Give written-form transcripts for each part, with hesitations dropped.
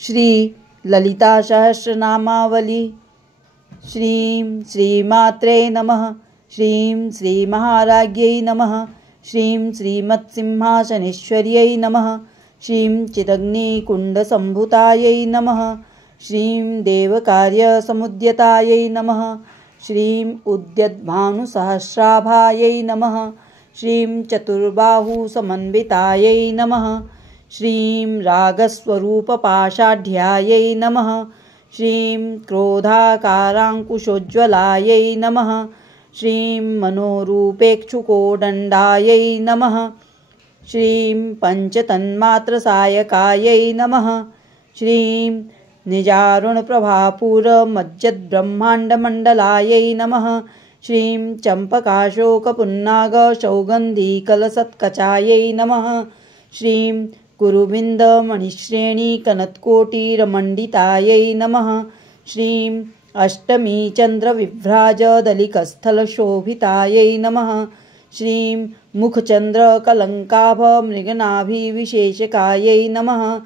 श्री ललिता सहस्रनामावली। श्रीं श्रीमात्रे नमः। श्रीं श्रीमहाराज्ञै नमः। श्रीं श्रीमत्सिंहासनेश्वर्यै नमः। श्रीं चिदग्निकुण्डसम्भूतायै नमः। श्रीं देवकार्यसमुद्यतायै नमः। श्रीं उद्यद्भानुसहस्राभायै नमः। श्रीं चतुर्बाहुसमन्वितायै नमः। श्रीं रागस्वरूपपाषाढ्यायै नमः। श्रीं क्रोधाकाराङ्कुशोज्ज्वलायै नमः। श्रीं मनोरूपेक्षुकोदण्डायै नमः। श्रीं पञ्चतन्मात्रसायकायै नमः। श्रीं निजारुणप्रभापूरमज्जद्ब्रह्माण्डमण्डलायै नमः। श्रीं चम्पकाशोकपुन्नागसौगन्धिकलसत्कचायै नमः। श्रीं कुरुबिन्दमणिश्रेणीकनत्कोटिरमण्डितायै नमः। श्रीं अष्टमीचन्द्रविभ्राजदलिकस्थलशोभितायै नमः। श्रीं मुखचन्द्रकलङ्काभमृगनाभिविशेषकायै नमः।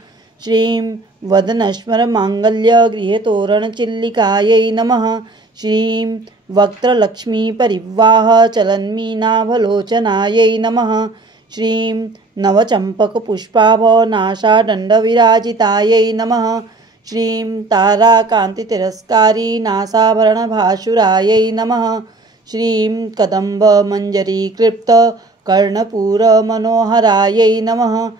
श्रीं वदनस्मरमाङ्गल्यगृहतोरणचिल्लिकायै नमः। श्रीं वक्त्रलक्ष्मीपरिवाहचलन्मीनाभलोचनायै नमः। श्रीं नवचम्पकपुष्पाभनाशादण्डविराजितायै नमः। श्रीं ताराकान्तितिरस्कारी नासाभरणभासुरायै नमः। श्रीं कदम्बमञ्जरीक्लिप्तकर्णपूरमनोहरायै नमः।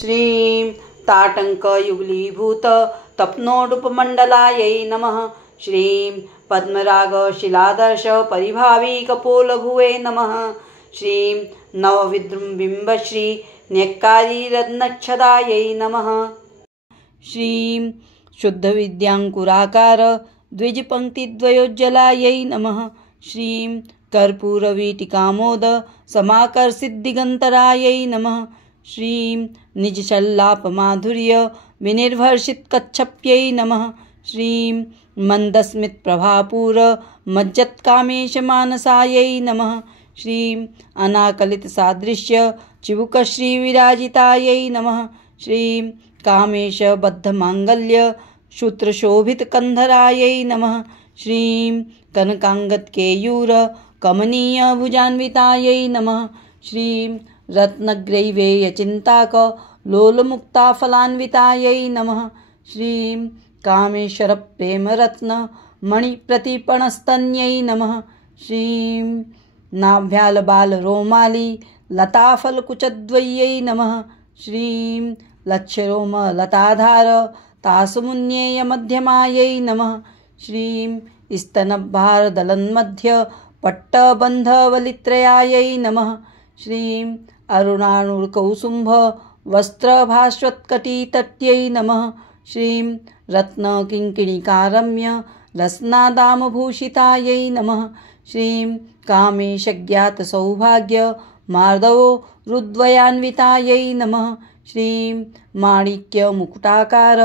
श्रीं ताटङ्कयुगलीभूततप्नोडुपमण्डलायै नमः। श्रीं पद्मरागशिलादर्शपरिभाविकपोलभुवे नमः। श्रीं नवविद्रुमबिम्बश्रीन्यक्कारिरत्नच्छदायै नमः। श्रीं शुद्धविद्याङ्कुराकार द्विजपङ्क्तिद्वयोज्ज्वलायै नमः। श्रीं कर्पूरवीटिकामोद समाकर्षितदिगन्तरायै नमः। श्रीं निजसल्लापमाधुर्य विनिर्भर्षितकच्छप्यै नमः। श्रीं मन्दस्मितप्रभापूरमज्जत्कामेशमानसायै नमः। श्रीं अनाकलितसादृश्य चिबुकश्रीविराजितायै नमः। श्रीं कामेशबद्धमाङ्गल्य सूत्रशोभितकन्धरायै नमः। श्रीं कनकाङ्गदकेयूरकमनीयभुजान्वितायै नमः। श्रीं रत्नग्रैवेयचिन्ताकलोलमुक्ताफलान्वितायै नमः। श्रीं कामेश्वरप्रेमरत्नमणिप्रतिपणस्तन्यै नमः। श्रीं नाभ्यालबालरोमाली लताफलकुचद्वयै नमः। श्रीं लक्ष्यरोमलताधार तासमुन्नेयमध्यमायै नमः। श्रीं स्तनभारदलन्मध्यपट्टबन्धवलित्रयायै नमः। श्रीं अरुणानुर्कौसुम्भवस्त्रभास्वत्कटितट्यै नमः। श्रीं रत्नकिङ्किणीकारम्यरसनादामभूषितायै नमः। श्रीं कामेशज्ञातसौभाग्यमार्दवोरुद्वयान्वितायै नमः। श्रीं माणिक्यमुकुटाकार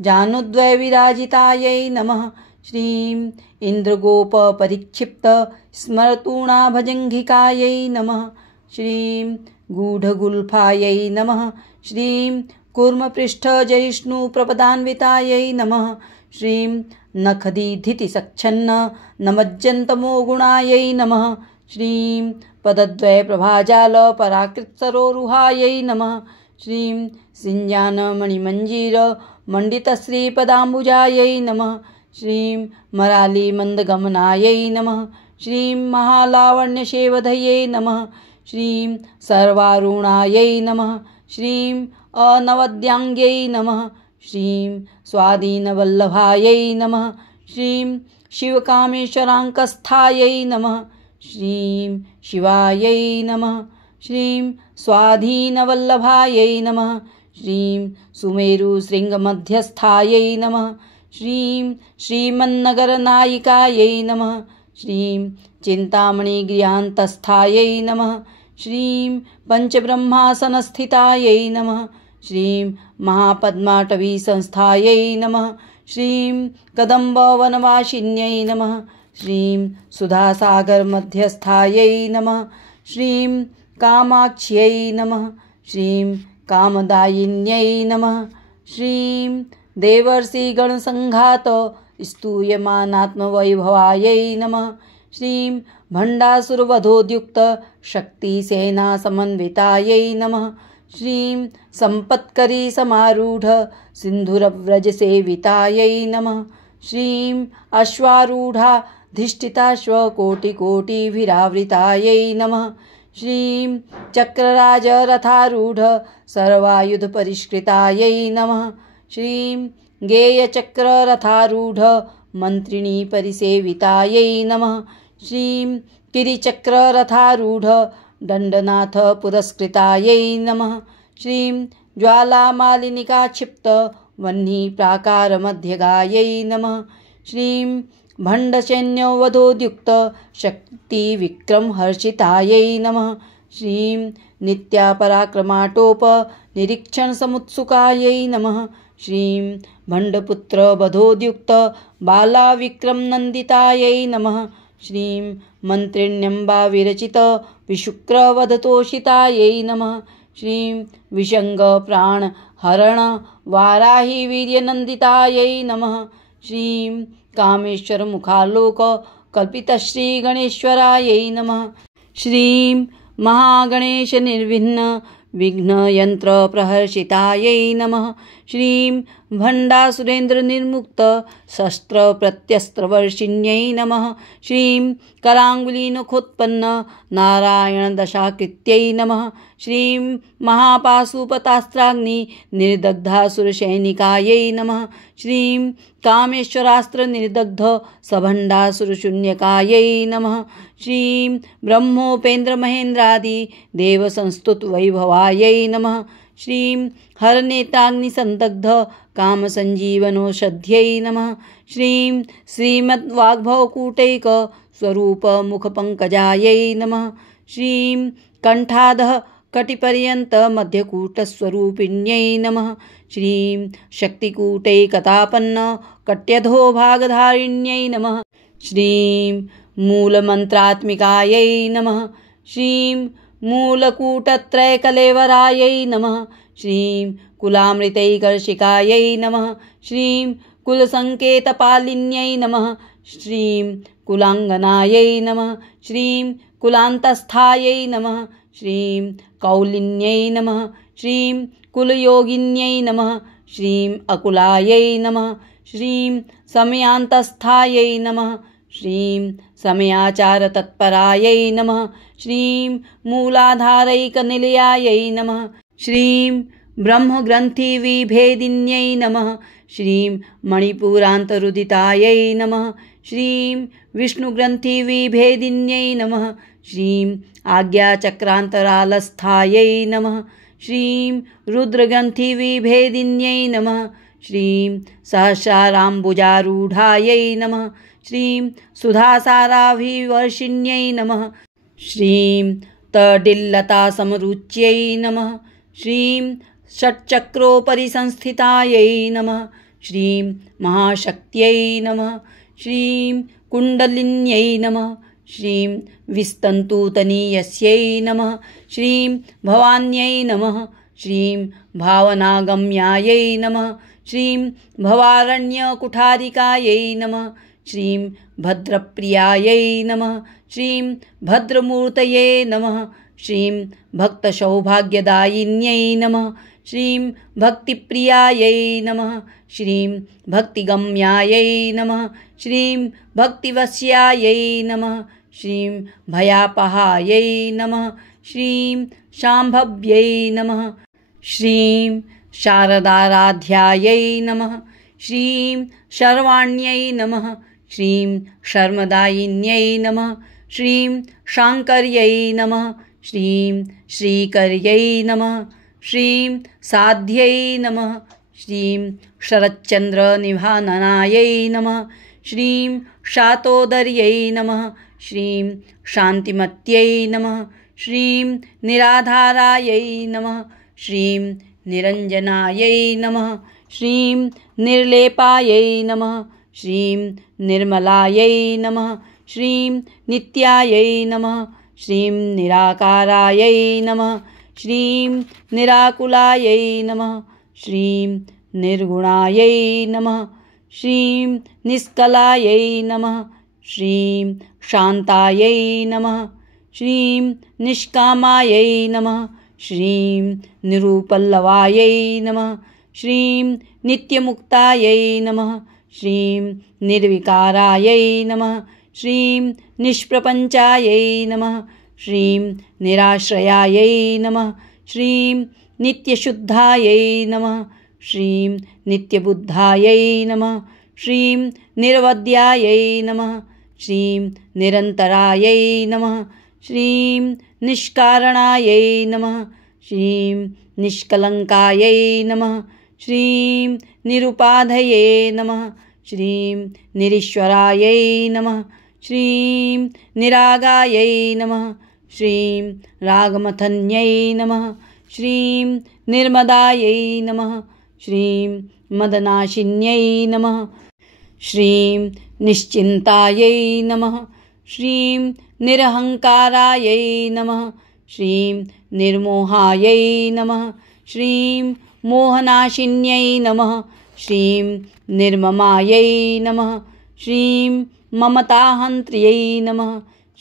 जानुद्वयविराजितायै नमः। श्रीं इन्द्रगोपपरिक्षिप्तस्मरतूणाभजङ्घिकायै नमः। श्रीं गूढगुल्फायै नमः। श्रीं कूर्मपृष्ठजयिष्णुप्रपदान्वितायै नमः। श्रीं नखदीधितिसच्छन्नमज्जन्तमोगुणायै नमः। श्रीं पदद्वयप्रभाजालपराकृत्सरोरुहायै नमः। श्रीं सिञ्जानमणिमञ्जीरमण्डितश्रीपदाम्बुजायै नमः। श्रीं मरालीमन्दगमनायै नमः। श्रीं महालावण्यशेवधये नमः। श्रीं सर्वारुणायै नमः। श्रीं अनवद्याङ्ग्यै नमः। श्रीं स्वाधीनवल्लभायै नमः। श्रीं शिवकामेश्वराङ्कस्थायै नमः। श्रीं शिवायै नमः। श्रीं स्वाधीनवल्लभायै नमः। श्रीं सुमेरुशृङ्गमध्यस्थायै नमः। श्रीं श्रीमन्नगरनायिकायै नमः। श्रीं चिन्तामणिगृहान्तस्थायै नमः। श्रीं पञ्चब्रह्मासनस्थितायै नमः। श्रीं महापद्माटवीसंस्थायै नमः। श्रीं कदम्बवनवासिन्यै नमः। श्रीं सुधासागरमध्यस्थायै नमः। श्रीं कामाक्ष्यै नमः। श्रीं कामदायिन्यै नमः। श्रीं देवर्षिगणसङ्घात स्तूयमानात्मवैभवायै नमः। श्रीं भण्डासुरवधोद्युक्त शक्तिसेनासमन्वितायै नमः। श्रीं सम्पत्करी समारूढ सिन्धुरव्रजसेवितायै नमः। श्रीं अश्वारूढाधिष्ठिताश्वकोटिकोटिभिरावृतायै नमः। श्रीं चक्रराजरथारूढ सर्वायुधपरिष्कृतायै नमः। श्रीं गेयचक्ररथारूढ मन्त्रिणी परिसेवितायै नमः। श्रीं किरिचक्ररथारूढ दण्डनाथ पुरस्कृतायै नमः। श्रीं ज्वालामालिनिकाक्षिप्त वह्निप्राकारमध्यगायै नमः। श्रीं भण्डसैन्यवधोद्युक्त शक्तिविक्रमहर्षितायै नमः। श्रीं नित्यापराक्रमाटोप निरीक्षणसमुत्सुकायै नमः। श्रीं भण्डपुत्रवधोद्युक्त बालाविक्रमनन्दितायै नमः। श्रीं मन्त्रिण्यम्बाविरचित विशुक्रवधतोषितायै नमः। श्रीं विषङ्गप्राणहरण वाराहीवीर्यनन्दितायै नमः। श्रीं कामेश्वरमुखालोक कल्पितश्रीगणेश्वरायै नमः। श्रीं महागणेशनिर्विघ्न विघ्नयन्त्रप्रहर्षितायै नमः। श्रीं भण्डासुरेन्द्रनिर्मुक्त शस्त्रप्रत्यस्त्रवर्षिण्यै नमः। श्रीं कराङ्गुलीनखोत्पन्न नारायणदशाकृत्यै नमः। श्रीं महापाशुपतास्त्राग्नि निर्दग्धासुरसैनिकायै नमः। श्रीं कामेश्वरास्त्रनिर्दग्ध सभण्डासुरशून्यकायै नमः। श्रीं ब्रह्मोपेन्द्रमहेन्द्रादि देवसंस्तुतवैभवायै नमः। श्रीं हरनेत्राग्निसन्दग्ध कामसञ्जीवनौषध्यै नमः। श्रीं श्रीमद्वाग्भवकूटैक स्वरूपमुखपङ्कजायै नमः। श्रीं कण्ठाधः कटिपर्यन्त मध्यकूटस्वरूपिण्यै नमः। श्रीं शक्तिकूटैकतापन्न कट्यधो भागधारिण्यै नमः। श्रीं मूलमन्त्रात्मिकायै नमः। श्रीं मूलकूटत्रयकलेवरायै नमः। श्रीं कुलामृतैकर्षिकायै नमः। श्रीं कुलसङ्केतपालिन्यै नमः। श्रीं कुलाङ्गनायै नमः। श्रीं कुलान्तस्थायै नमः। श्रीं कौलिन्यै नमः। श्रीं कुलयोगिन्यै नमः। श्रीं अकुलायै नमः। श्रीं समयान्तस्थायै नमः। श्रीं समयाचारतत्परायै नमः। श्रीं मूलाधारैकनिलयायै नमः। श्रीं ब्रह्मग्रन्थिविभेदिन्यै नमः। श्रीं मणिपुरान्तरुदितायै नमः। श्रीं विष्णुग्रन्थिविभेदिन्यै नमः। श्रीं आज्ञाचक्रान्तरालस्थायै नमः। श्रीं रुद्रग्रन्थिविभेदिन्यै नमः। श्रीं सहस्राराम्बुजारूढायै नमः। श्रीं सुधासाराभिवर्षिण्यै नमः। श्रीं तडिल्लतासमरुच्यै नमः। श्रीं षट्चक्रोपरिसंस्थितायै नमः। श्रीं महाशक्त्यै नमः। श्रीं कुण्डलिन्यै नमः। श्रीं विस्तन्तुतनीयस्यै नमः। श्रीं भवान्यै नमः। श्रीं भावनागम्यायै नमः। श्रीं भवारण्यकुठारिकायै नमः। श्रीं भद्रप्रियायै नमः। श्रीं भद्रमूर्तये नमः। श्रीं भक्तसौभाग्यदायिन्यै नमः। श्रीं भक्तिप्रियायै नमः। श्रीं भक्तिगम्यायै नमः। श्रीं भक्तिवश्यायै नमः। श्रीं भयापहायै नमः। श्रीं शाम्भव्यै नमः। श्रीं शारदाराध्यायै नमः। श्रीं शर्वाण्यै नमः। श्रीं शर्मदायिन्यै नमः। श्रीं शाङ्कर्यै नमः। श्रीं श्रीकर्यै नमः। श्रीं साध्यै नमः। श्रीं शरच्चन्द्रनिभाननायै नमः। श्रीं शातोदर्यै नमः। श्रीं शान्तिमत्यै नमः। श्रीं निराधारायै नमः। श्रीं निरञ्जनायै नमः। श्रीं निर्लेपायै नमः। श्रीं निर्मलायै नमः। श्रीं नित्यायै नमः। श्रीं निराकारायै नमः। श्रीं निराकुलायै नमः। श्रीं निर्गुणायै नमः। श्रीं निष्कलायै नमः। श्रीं शान्तायै नमः। श्रीं निष्कामायै नमः। श्रीं निरुपल्लवायै नमः। श्रीं नित्यमुक्तायै नमः। श्रीं निर्विकारायै नमः। श्रीं निष्प्रपञ्चायै नमः। श्रीं निराश्रयायै नमः। श्रीं नित्यशुद्धायै नमः। श्रीं नित्यबुद्धायै नमः। श्रीं निर्वद्यायै नमः। श्रीं निरन्तरायै नमः। श्रीं निष्कारणायै नमः। श्रीं निष्कलङ्कायै नमः। श्रीं निरुपाधये नमः। श्रीं निरीश्वरायै नमः। श्रीं निरागायै नमः। श्रीं रागमथन्यै नमः। श्रीं निर्मदायै नमः। श्रीं मदनाशिन्यै नमः। श्रीं निश्चिन्तायै नमः। श्रीं निरहङ्कारायै नमः। श्रीं निर्मोहायै नमः। श्रीं मोहनाशिन्यै नमः। श्रीं निर्ममायै नमः। श्रीं ममताहन्त्र्यै नमः।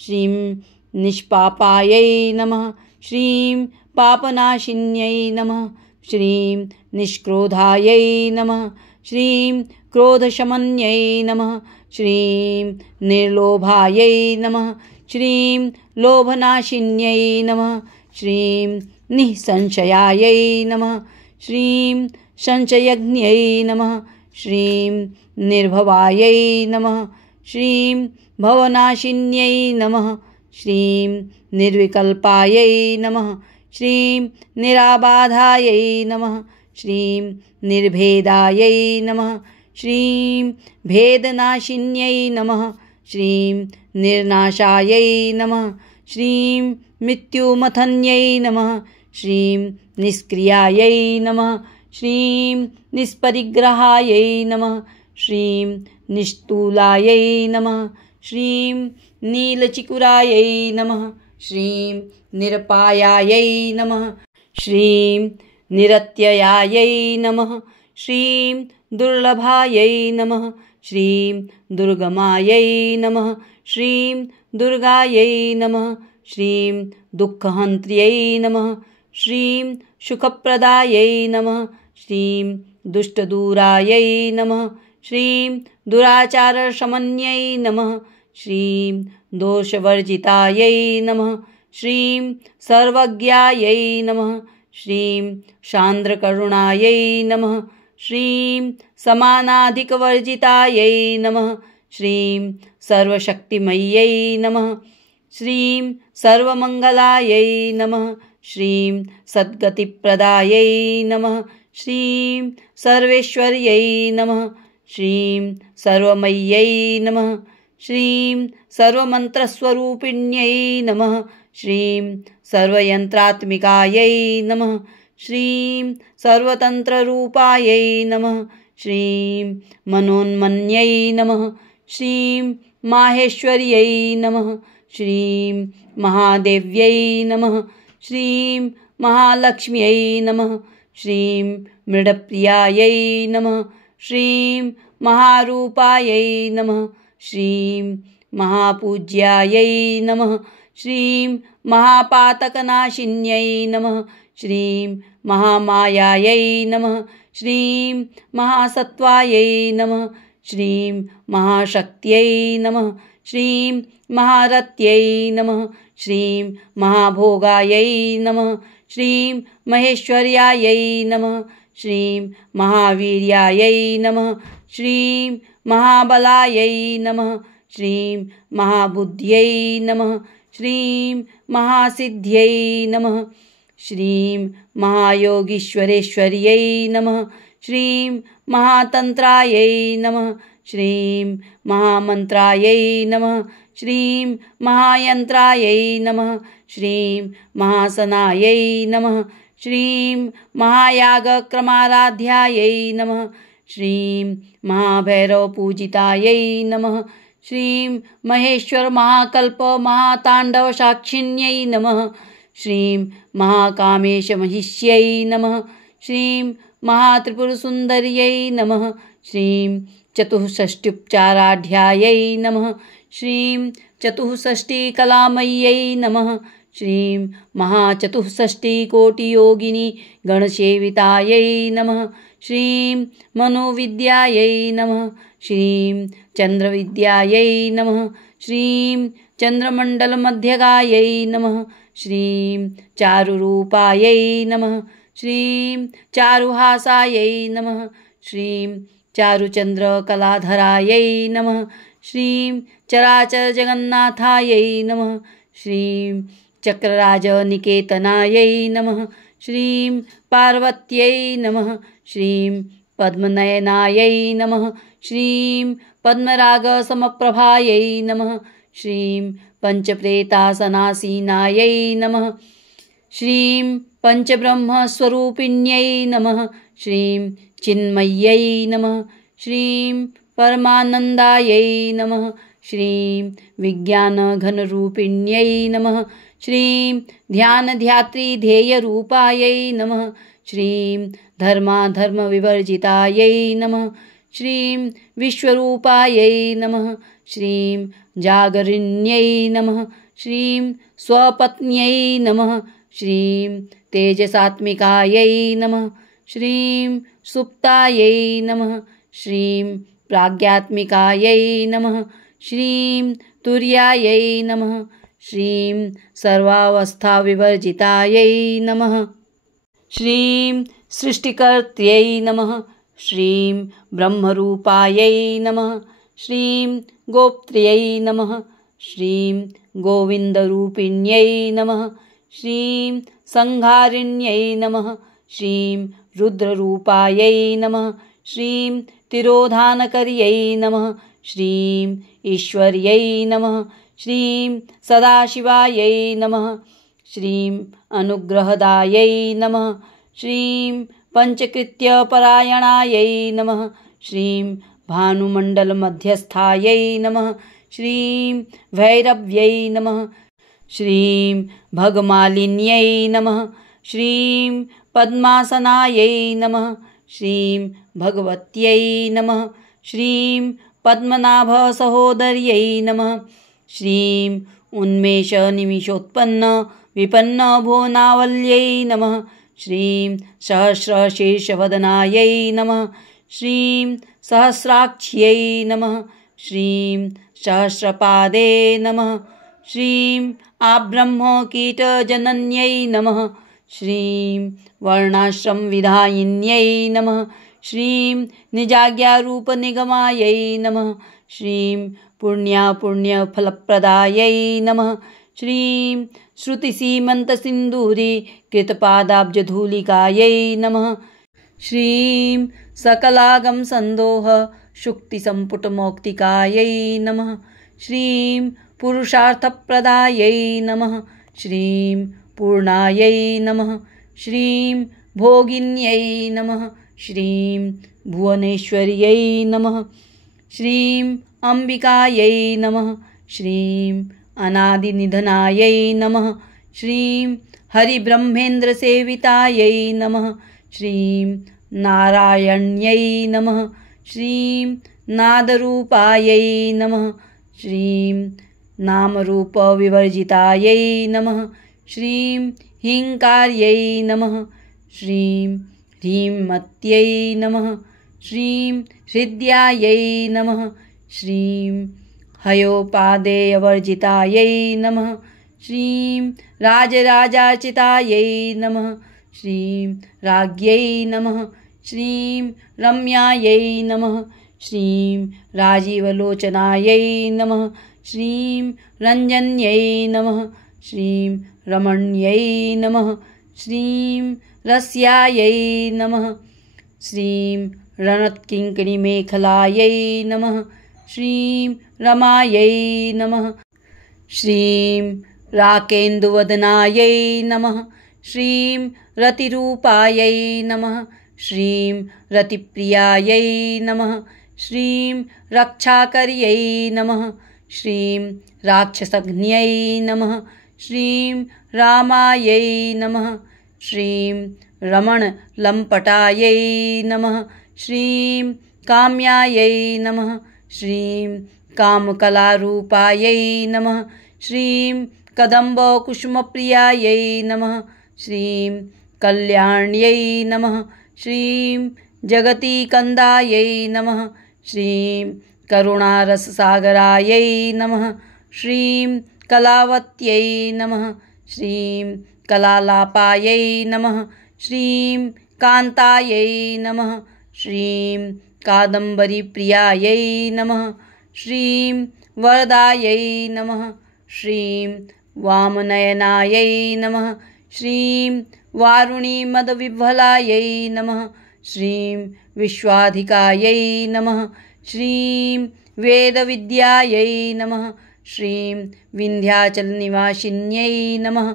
श्रीं निष्पापायै नमः। श्रीं पापनाशिन्यै नमः। श्रीं निष्क्रोधायै नमः। श्रीं क्रोधशमन्यै नमः। श्रीं निर्लोभायै नमः। श्रीं लोभनाशिन्यै नमः। श्रीं निःसंशयायै नमः। श्रीं संशयज्ञै नमः। श्रीं निर्भवायै नमः। श्रीं भवनाशिन्यै नमः। श्रीं निर्विकल्पायै नमः। श्रीं निराबाधायै नमः। श्रीं निर्भेदायै नमः। श्रीं भेदनाशिन्यै नमः। श्रीं निर्नाशायै नमः। श्रीं मृत्युमथन्यै नमः। श्रीं निष्क्रियायै नमः। श्रीं निष्परिग्रहायै नमः। श्रीं निस्तूलायै नमः। श्रीं नीलचिकुरायै नमः। श्रीं निरपायायै नमः। श्रीं निरत्ययायै नमः। श्रीं दुर्लभायै नमः। श्रीं दुर्गमायै नमः। श्रीं दुर्गायै नमः। श्रीं दुःखहन्त्र्यै नमः। श्रीं सुखप्रदायै नमः। श्रीं दुष्टदूरायै नमः। श्रीं दुराचारशमन्यै नमः। श्रीं दोषवर्जितायै नमः। श्रीं सर्वज्ञायै नमः। श्रीं सान्द्रकरुणायै नमः। श्रीं समानाधिकवर्जितायै नमः। श्रीं सर्वशक्तिमय्यै नमः। श्रीं सर्वमङ्गलायै नमः। श्रीं सद्गतिप्रदायै नमः। श्रीं सर्वेश्वर्यै नमः। श्रीं सर्वमय्यै नमः। श्रीं सर्वमन्त्रस्वरूपिण्यै नमः। श्रीं सर्वयन्त्रात्मिकायै नमः। श्रीं सर्वतन्त्ररूपायै नमः। श्रीं मनोन्मन्यै नमः। श्रीं माहेश्वर्यै नमः। श्रीं महादेव्यै नमः। श्रीं महालक्ष्म्यै नमः। श्रीं मृडप्रियायै नमः। श्रीं महारूपायै नमः। श्रीं महापूज्यायै नमः। श्रीं महापातकनाशिन्यै नमः। श्रीं महामायायै नमः। श्रीं महासत्त्वायै नमः। श्रीं महाशक्त्यै नमः। श्रीं महारत्यै नमः। श्रीं महाभोगायै नमः। श्रीं महेश्वर्यायै नमः। श्रीं महावीर्यायै नमः। श्रीं महाबलायै नमः। श्रीं महाबुद्ध्यै नमः। श्रीं महासिद्ध्यै नमः। श्रीं महायोगीश्वरेश्वर्यै नमः। श्रीं महातन्त्रायै नमः। श्रीं महामन्त्रायै नमः। श्रीं महायन्त्रायै नमः। श्रीं महासनायै नमः। श्रीं महायागक्रमाराध्यायै नमः। श्रीं महाभैरवपूजितायै नमः। श्रीं महेश्वरमहाकल्पमहाताण्डवसाक्षिण्यै नमः। श्रीं महाकामेशमहिष्यै नमः। श्रीं महात्रिपुरसुन्दर्यै नमः। श्रीं चतुःषष्ट्युपचाराढ्यायै नमः। श्रीं चतुःषष्टिकलामय्यै नमः। श्रीं महाचतुःषष्टिकोटियोगिनी गणसेवितायै नमः। श्रीं मनोविद्यायै नमः। श्रीं चन्द्रविद्यायै नमः। श्रीं चन्द्रमण्डलमध्यगायै नमः। श्रीं चारुरूपायै नमः। श्रीं चारुहासायै नमः। श्रीं चारुचन्द्रकलाधरायै नमः। श्रीं चराचरजगन्नाथायै नमः। श्रीं चक्रराजनिकेतनायै नमः। श्रीं पार्वत्यै नमः। श्रीं पद्मनयनायै नमः। श्रीं पद्मरागसमप्रभायै नमः। श्रीं पञ्चप्रेतासनासीनायै नमः। श्रीं पञ्चब्रह्मस्वरूपिण्यै नमः। श्रीं चिन्मय्यै नमः। श्रीं परमानन्दायै नमः। श्रीं विज्ञानघनरूपिण्यै नमः। श्रीं ध्यानध्यात्रीध्येयरूपायै नमः। श्रीं धर्माधर्मविवर्जितायै नमः। श्रीं विश्वरूपायै नमः। श्रीं जागरिण्यै नमः। श्रीं स्वपत्न्यै नमः। श्रीं तेजसात्मिकायै नमः। श्रीं सुप्तायै नमः। श्रीं प्राज्ञात्मिकायै नमः। श्रीं तुर्यायै नमः। श्रीं सर्वावस्थाविवर्जितायै नमः। श्रीं सृष्टिकर्त्यै नमः। श्रीं ब्रह्मरूपायै नमः। श्रीं गोप्त्र्यै नमः। श्रीं गोविन्दरूपिण्यै नमः। श्रीं संहारिण्यै नमः। श्रीं रुद्ररूपायै नमः। श्रीं तिरोधानकर्यै नमः। श्रीं ईश्वर्यै नमः। श्रीं सदाशिवायै नमः। श्रीं अनुग्रहदायै नमः। श्रीं पञ्चकृत्यपरायणायै नमः। श्रीं भानुमण्डलमध्यस्थायै नमः। श्रीं भैरव्यै नमः। श्रीं भगमालिन्यै नमः। श्रीं पद्मासनायै नमः। श्रीं भगवत्यै नमः। श्रीं पद्मनाभसहोदर्यै नमः। श्रीं उन्मेषनिमिषोत्पन्न विपन्नभुवनावल्यै नमः। श्रीं सहस्रशीर्षवदनायै नमः। श्रीं सहस्राक्ष्यै नमः। श्रीं सहस्रपादे नमः। श्रीं आब्रह्मकीटजनन्यै नमः। श्रीं वर्णाश्रमविधायिन्यै नमः। श्रीं निजाज्ञारूपनिगमायै नमः। श्रीं पुण्यापुण्यफलप्रदायै नमः। श्रीं श्रुतिसीमन्तसिन्दूरीकृतपादाब्जधूलिकायै नमः। श्रीं सकलागमसन्दोह शुक्तिसम्पुटमौक्तिकायै नमः। श्रीं पुरुषार्थप्रदायै नमः। श्रीं पूर्णायै नमः। श्रीं भोगिन्यै नमः। श्रीं भुवनेश्वर्यै नमः। श्रीं अम्बिकायै नमः। श्रीं अनादिनिधनायै नमः। श्रीं हरिब्रह्मेन्द्रसेवितायै नमः। श्रीं नारायण्यै नमः। श्रीं नादरूपायै नमः। श्रीं नामरूपविवर्जितायै नमः। श्रीं ह्रीङ्कार्यै नमः। श्रीं ह्रींमत्यै नमः। श्रीं हृद्यायै नमः। श्रीं हयोपादेयवर्जितायै नमः। श्रीं राजराजार्चितायै नमः। श्रीं राज्ञै नमः। श्रीं रम्यायै नमः। श्रीं राजीवलोचनायै नमः। श्रीं रञ्जन्यै नमः। श्रीं रमण्यै नमः। श्रीं रस्यायै नमः। श्रीं रणत्किङ्किणीमेखलायै नमः। श्रीं रमायै नमः। श्रीं राकेन्दुवदनायै नमः। श्रीं रतिरूपायै नमः। श्रीं रतिप्रियायै नमः। श्रीं रक्षाकर्यै नमः। श्रीं राक्षसघ्न्यै नमः। श्रीं रामायै नमः। श्रीं रमणलम्पटायै नमः। श्रीं काम्यायै नमः। श्रीं कामकलारूपायै नमः। श्रीं कदम्बकुसुमप्रियायै नमः। श्रीं कल्याण्यै नमः। श्रीं जगतीकन्दायै नमः। श्रीं करुणारससागरायै नमः। श्रीं कलावत्यै नमः। श्रीं कलालापायै नमः। श्रीं कान्तायै नमः। श्रीं कादम्बरीप्रियायै नमः। श्रीं वरदायै नमः। श्रीं वामनयनायै नमः। श्रीं वारुणीमदविह्वलायै नमः। श्रीं विश्वाधिकायै नमः। श्रीं वेदविद्यायै नमः। श्रीं विन्ध्याचलनिवासिन्यै नमः।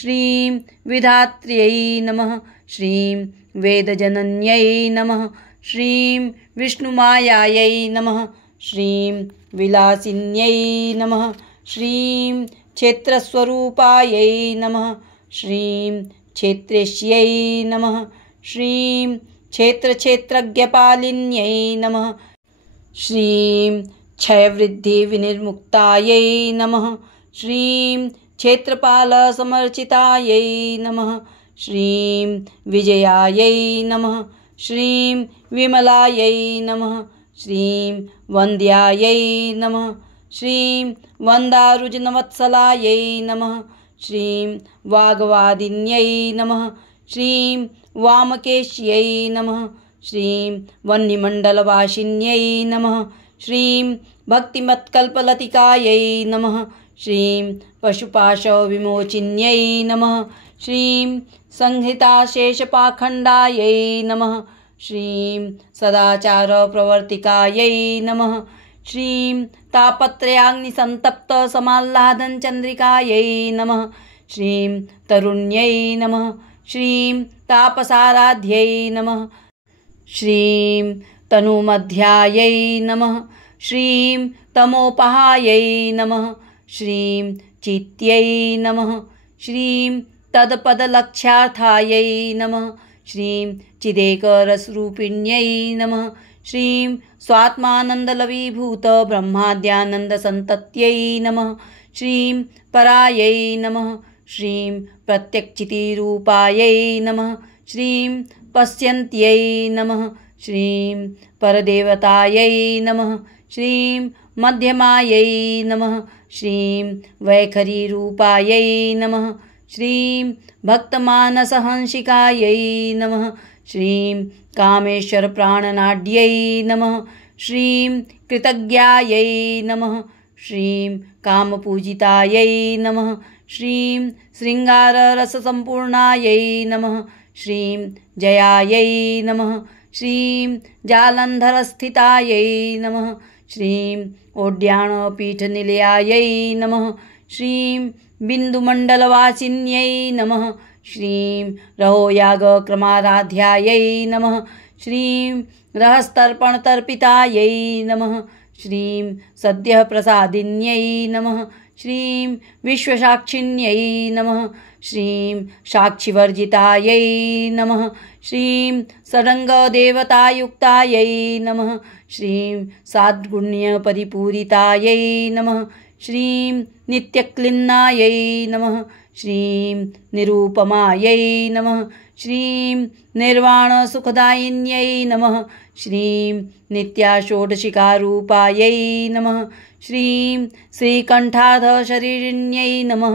श्रीं विधात्र्यै नमः। श्रीं वेदजनन्यै नमः। श्रीं विष्णुमायायै नमः। श्रीं विलासिन्यै नमः। श्रीं क्षेत्रस्वरूपायै नमः। श्रीं क्षेत्रेश्यै नमः। श्रीं क्षेत्रक्षेत्रज्ञपालिन्यै नमः। श्रीं क्षयवृद्धिविनिर्मुक्तायै नमः। श्रीं क्षेत्रपालसमर्चितायै नमः। श्रीं विजयायै नमः। श्रीं विमलायै नमः। श्रीं वन्द्यायै नमः। श्रीं वन्दारुजनवत्सलायै नमः। श्रीं वाग्वादिन्यै नमः। श्रीं वामकेश्यै नमः। श्रीं वह्निमण्डलवासिन्यै नमः। श्रीं भक्तिमत्कल्पलतिकायै नमः। श्रीं पशुपाशविमोचिन्यै नमः। श्रीं संहिताशेषपाखण्डायै नमः। श्रीं सदाचारप्रवर्तिकायै नमः। श्रीं तापत्रयाग्निसन्तप्तसमाह्लादनचन्द्रिकायै नमः। श्रीं तरुण्यै नमः। श्रीं तापसाराध्यै नमः। श्रीं तनुमध्यायै नमः। श्रीं तमोपहायै नमः। श्रीं चित्यै नमः। श्रीं तत्पदलक्ष्यार्थायै नमः। श्रीं चिदेकरसरूपिण्यै नमः। श्रीं स्वात्मानन्दलवीभूतब्रह्माद्यानन्दसन्तत्यै नमः। श्रीं परायै नमः। श्रीं प्रत्यक्षचितिरूपायै नमः। श्रीं पश्यन्त्यै नमः। श्रीं परदेवतायै नमः। श्रीं मध्यमायै नमः। श्रीं वैखरीरूपायै नमः। श्रीं भक्तमानसहंसिकायै नमः। श्रीं कामेश्वरप्राणनाड्यै नमः। श्रीं कृतज्ञायै नमः। श्रीं कामपूजितायै नमः। श्रीं शृङ्गाररससम्पूर्णायै नमः। श्रीं जयायै नमः। श्रीं जालन्धरस्थितायै नमः। श्रीं ओड्याणपीठनिलयायै नमः। श्रीं बिन्दुमण्डलवासिन्यै नमः। श्रीं रहोयागक्रमाराध्यायै नमः। श्रीं रहस्तर्पणतर्पितायै नमः। श्रीं सद्यः प्रसादिन्यै नमः। श्रीं विश्वसाक्षिण्यै नमः। श्रीं साक्षिवर्जितायै नमः। श्रीं षडङ्गदेवतायुक्तायै नमः। श्रीं साद्गुण्यपरिपूरितायै नमः। श्रीं नित्यक्लिन्नायै नमः। श्रीं निरुपमायै नमः। श्रीं निर्वाणसुखदायिन्यै नमः। श्रीं नित्याषोडशिकारूपायै नमः। श्रीं श्रीकण्ठार्धशरीरिण्यै नमः।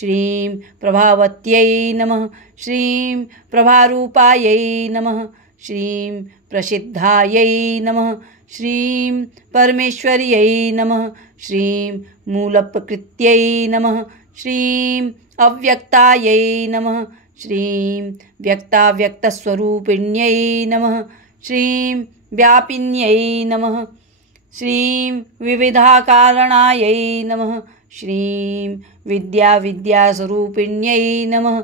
श्रीं प्रभावत्यै नमः। श्रीं प्रभारूपायै नमः। श्रीं प्रसिद्धायै नमः। श्रीं परमेश्वर्यै नमः। श्रीं मूलप्रकृत्यै नमः। श्रीं अव्यक्तायै नमः। श्रीं व्यक्ताव्यक्तस्वरूपिण्यै नमः। श्रीं व्यापिन्यै नमः। श्रीं विविधाकारणायै नमः। श्रीं विद्याविद्यास्वरूपिण्यै नमः।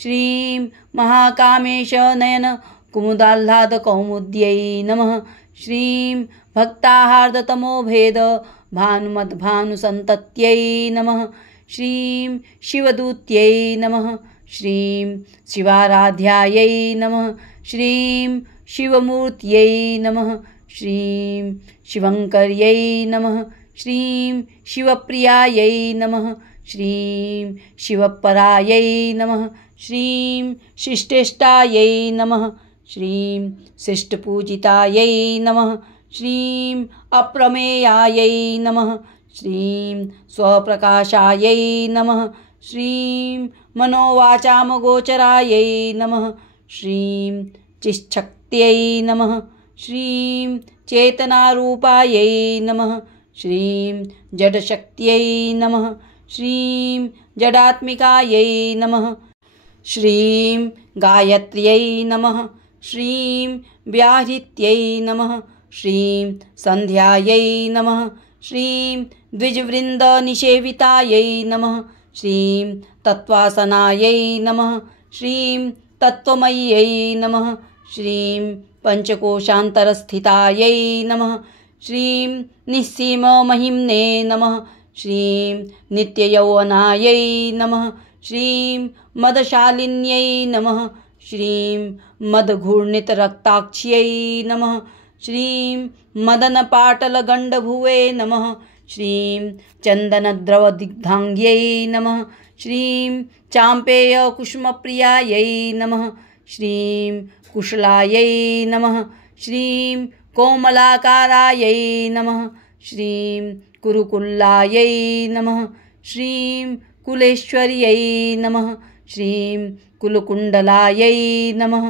श्रीं महाकामेशनयनकुमुदाह्लादकौमुद्यै नमः। श्रीं भक्ताहार्दतमोभेद भानुमद्भानुसन्तत्यै नमः। श्रीं शिवदूत्यै नमः। श्रीं शिवाराध्यायै नमः। श्रीं शिवमूर्त्यै नमः। श्रीं शिवङ्कर्यै नमः। श्रीं शिवप्रियायै नमः। श्रीं शिवपरायै नमः। श्रीं शिष्टेष्टायै नमः। श्रीं शिष्टपूजितायै नमः। श्रीं अप्रमेयायै नमः। श्रीं स्वप्रकाशायै नमः। श्रीं मनोवाचामगोचरायै नमः। श्रीं चिच्छक्त्यै नमः। श्रीं चेतनारूपायै नमः। श्रीं जडशक्त्यै नमः। श्रीं जडात्मिकायै नमः। श्रीं गायत्र्यै नमः। श्रीं व्याहृत्यै नमः। श्रीं सन्ध्यायै नमः। श्रीं द्विजवृन्दनिषेवितायै नमः। श्रीं तत्त्वासनायै नमः। श्रीं तत्त्वमय्यै नमः। श्रीं पञ्चकोशान्तरस्थितायै नमः। श्रीं निस्सीममहिम्ने नमः। श्रीं नित्ययौवनायै नमः। श्रीं मदशालिन्यै नमः। श्रीं मदघूर्णितरक्ताक्ष्यै नमः। श्रीं मदनपाटलगण्डभुवे नमः। श्रीं चन्दनद्रवदिग्धाङ्ग्यै नमः। श्रीं चाम्पेयकुसुमप्रियायै नमः। श्रीं कुशलायै नमः। श्रीं कोमलाकारायै नमः। श्रीं कुरुकुल्लायै नमः। श्रीं कुलेश्वर्यै नमः। श्रीं कुलकुण्डलायै नमः।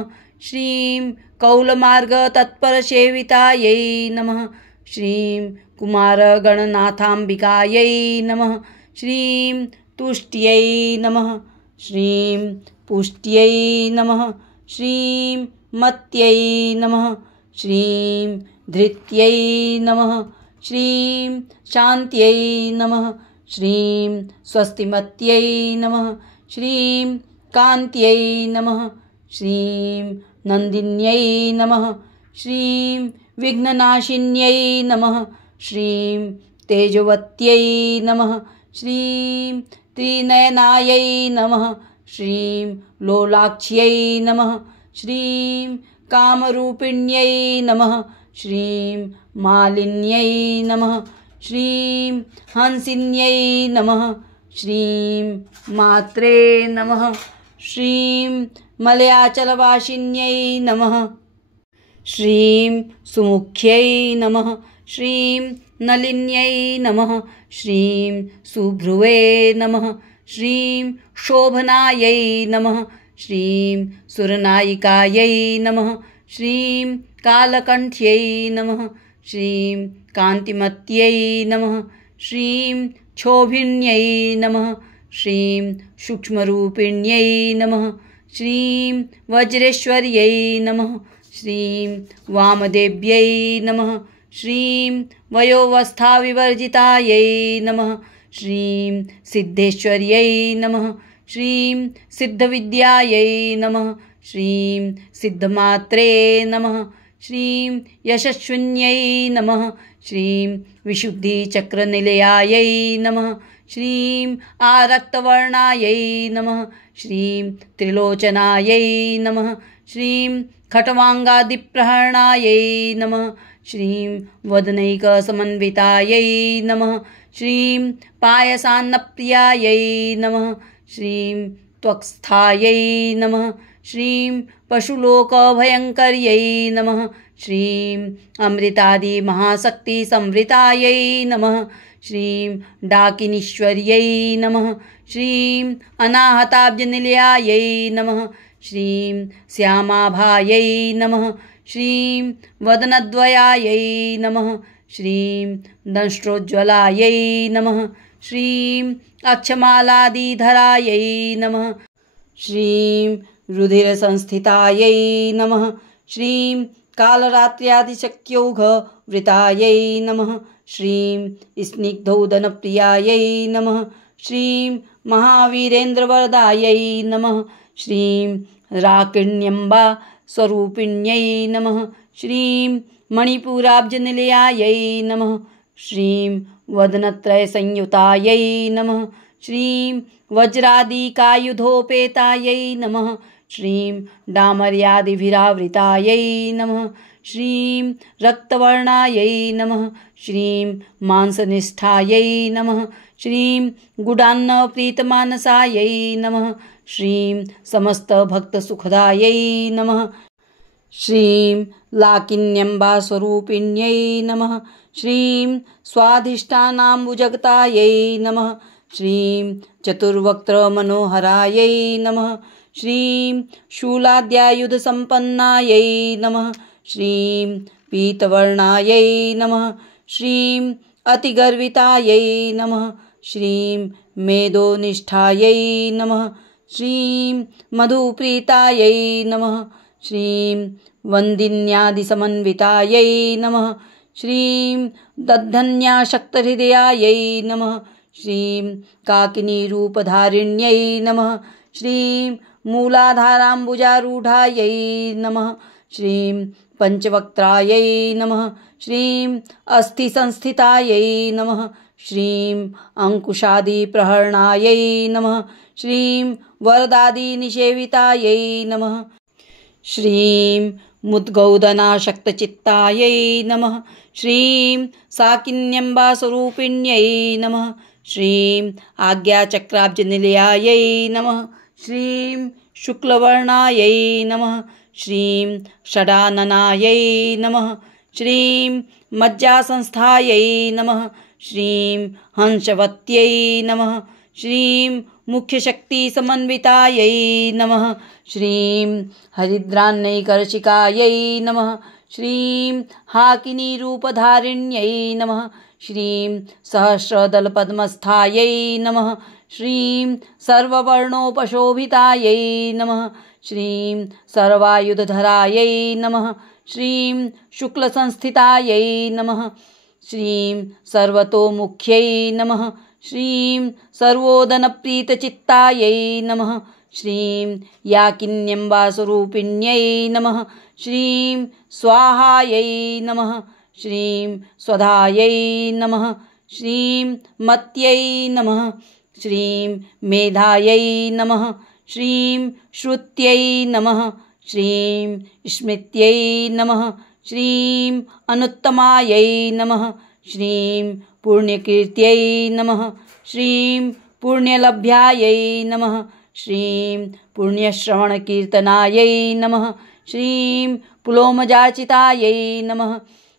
श्रीं कौलमार्गतत्परसेवितायै नमः। श्रीं कुमारगणनाथाम्बिकायै नमः। श्रीं तुष्ट्यै नमः। श्रीं पुष्ट्यै नमः। श्रीं मत्यै नमः। श्रीं धृत्यै नमः। श्रीं शान्त्यै नमः। श्रीं स्वस्तिमत्यै नमः। श्रीं कान्त्यै नमः। श्रीं नन्दिन्यै नमः। श्रीं विघ्ननाशिन्यै नमः। श्रीं तेजवत्यै नमः। श्रीं त्रिनयनायै नमः। श्रीं लोलाक्ष्यै नमः। श्रीं कामरूपिण्यै नमः। श्रीं मालिन्यै नमः। श्रीं हंसिन्यै नमः। श्रीं मात्रे नमः। श्रीं मलयाचलवासिन्यै नमः। श्रीं सुमुख्यै नमः। श्रीं नलिन्यै नमः। श्रीं सुभ्रुवे नमः। श्रीं शोभनायै नमः। श्रीं सुरनायिकायै नमः। श्रीं कालकण्ठ्यै नमः। श्रीं कान्तिमत्यै नमः। श्रीं क्षोभिन्यै नमः। श्रीं सूक्ष्मरूपिण्यै नमः। श्रीं वज्रेश्वर्यै नमः। श्रीं वामदेव्यै नमः। श्रीं वयोवस्थाविवर्जितायै नमः। श्रीं सिद्धेश्वर्यै नमः। श्रीं सिद्धविद्यायै नमः। श्रीं सिद्धमात्रे नमः। श्रीं यशस्विन्यै नमः। श्रीं विशुद्धिचक्रनिलयायै नमः। श्रीं आरक्तवर्णायै नमः। श्रीं त्रिलोचनायै नमः। श्रीं खट्वाङ्गादिप्रहरणायै नमः। श्रीं वदनैकसमन्वितायै नमः। श्रीं पायसान्नप्रियायै नमः। श्रीं त्वक्स्थायै नमः। श्रीं पशुलोकभयङ्कर्यै नमः। श्रीं अमृतादिमहाशक्तिसंवृतायै नमः। श्रीं डाकिनीश्वर्यै नमः। श्रीं अनाहताब्जनिलयायै नमः। श्रीं श्यामाभायै नमः। श्रीं वदनद्वयायै नमः। श्रीं दंष्ट्रोज्ज्वलायै नमः। श्रीं अक्षमालादिधरायै नमः। श्रीं रुधिरसंस्थितायै नमः। श्रीं कालरात्र्यादिशक्त्यौघवृतायै नमः। श्रीं स्निग्धौदनप्रियायै नमः। श्रीं महावीरेन्द्रवरदायै नमः। श्रीं राकिण्यम्बा स्वरूपिण्यै नमः। श्रीं मणिपुराब्जनिलयायै नमः। श्रीं वदनत्रयसंयुतायै नमः। श्रीं वज्रादिकायुधोपेतायै नमः श्रीं डामर्यादिभिरावृतायै नमः श्रीं रक्तवर्णायै नमः श्रीं मांसनिष्ठायै नमः श्रीं गुडान्नप्रीतमानसायै नमः श्रीं समस्तभक्तसुखदायै नमः श्रीं लाकिन्यम्बास्वरूपिण्यै नमः श्रीं स्वाधिष्ठानाम्बुजगतायै नमः श्रीं चतुर्वक्त्रमनोहरायै नमः श्रीं शूलाद्यायुधसम्पन्नायै नमः श्रीं पीतवर्णायै नमः श्रीं अतिगर्वितायै नमः श्रीं मेधोनिष्ठायै नमः श्रीं मधुप्रीतायै नमः श्रीं वन्दिन्यादिसमन्वितायै नमः श्रीं दद्धन्याशक्तहृदयायै नमः श्रीं काकिनीरूपधारिण्यै नमः श्रीं मूलाधाराम्बुजारूढायै नमः श्रीं पञ्चवक्त्रायै नमः श्रीं अस्थिसंस्थितायै नमः श्रीं अंकुशादिप्रहरणायै नमः श्रीं वरदादिनिषेवितायै नमः श्रीं मुद्गौदनाशक्तचित्तायै नमः श्रीं साकिन्यम्बास्वरूपिण्यै नमः श्रीं आज्ञाचक्राब्जनिलयायै नमः श्रीं शुक्लवर्णायै नमः श्रीं षडाननायै नमः श्रीं मज्जासंस्थायै नमः श्रीं हंसवत्यै नमः श्रीं मुख्यशक्तिसमन्वितायै नमः श्रीं हरिद्रान्नैकर्षिकायै नमः श्रीं हाकिनीरूपधारिण्यै नमः श्रीं सहस्रदलपद्मस्थायै नमः श्रीं सर्ववर्णोपशोभितायै नमः श्रीं सर्वायुधधरायै नमः श्रीं शुक्लसंस्थितायै नमः श्रीं सर्वतोमुख्यै नमः श्रीं सर्वोदनप्रीतचित्तायै नमः श्रीं याकिन्यम्बास्वरूपिण्यै नमः श्रीं स्वाहायै नमः श्रीं स्वधायै नमः श्रीं मत्यै नमः श्रीं मेधायै नमः श्रीं श्रुत्यै नमः श्रीं स्मृत्यै नमः श्रीं अनुत्तमायै नमः श्रीं पुण्यकीर्त्यै नमः श्रीं पुण्यलभ्यायै नमः श्रीं पुण्यश्रवणकीर्तनायै नमः श्रीं पुलोमजाचितायै नमः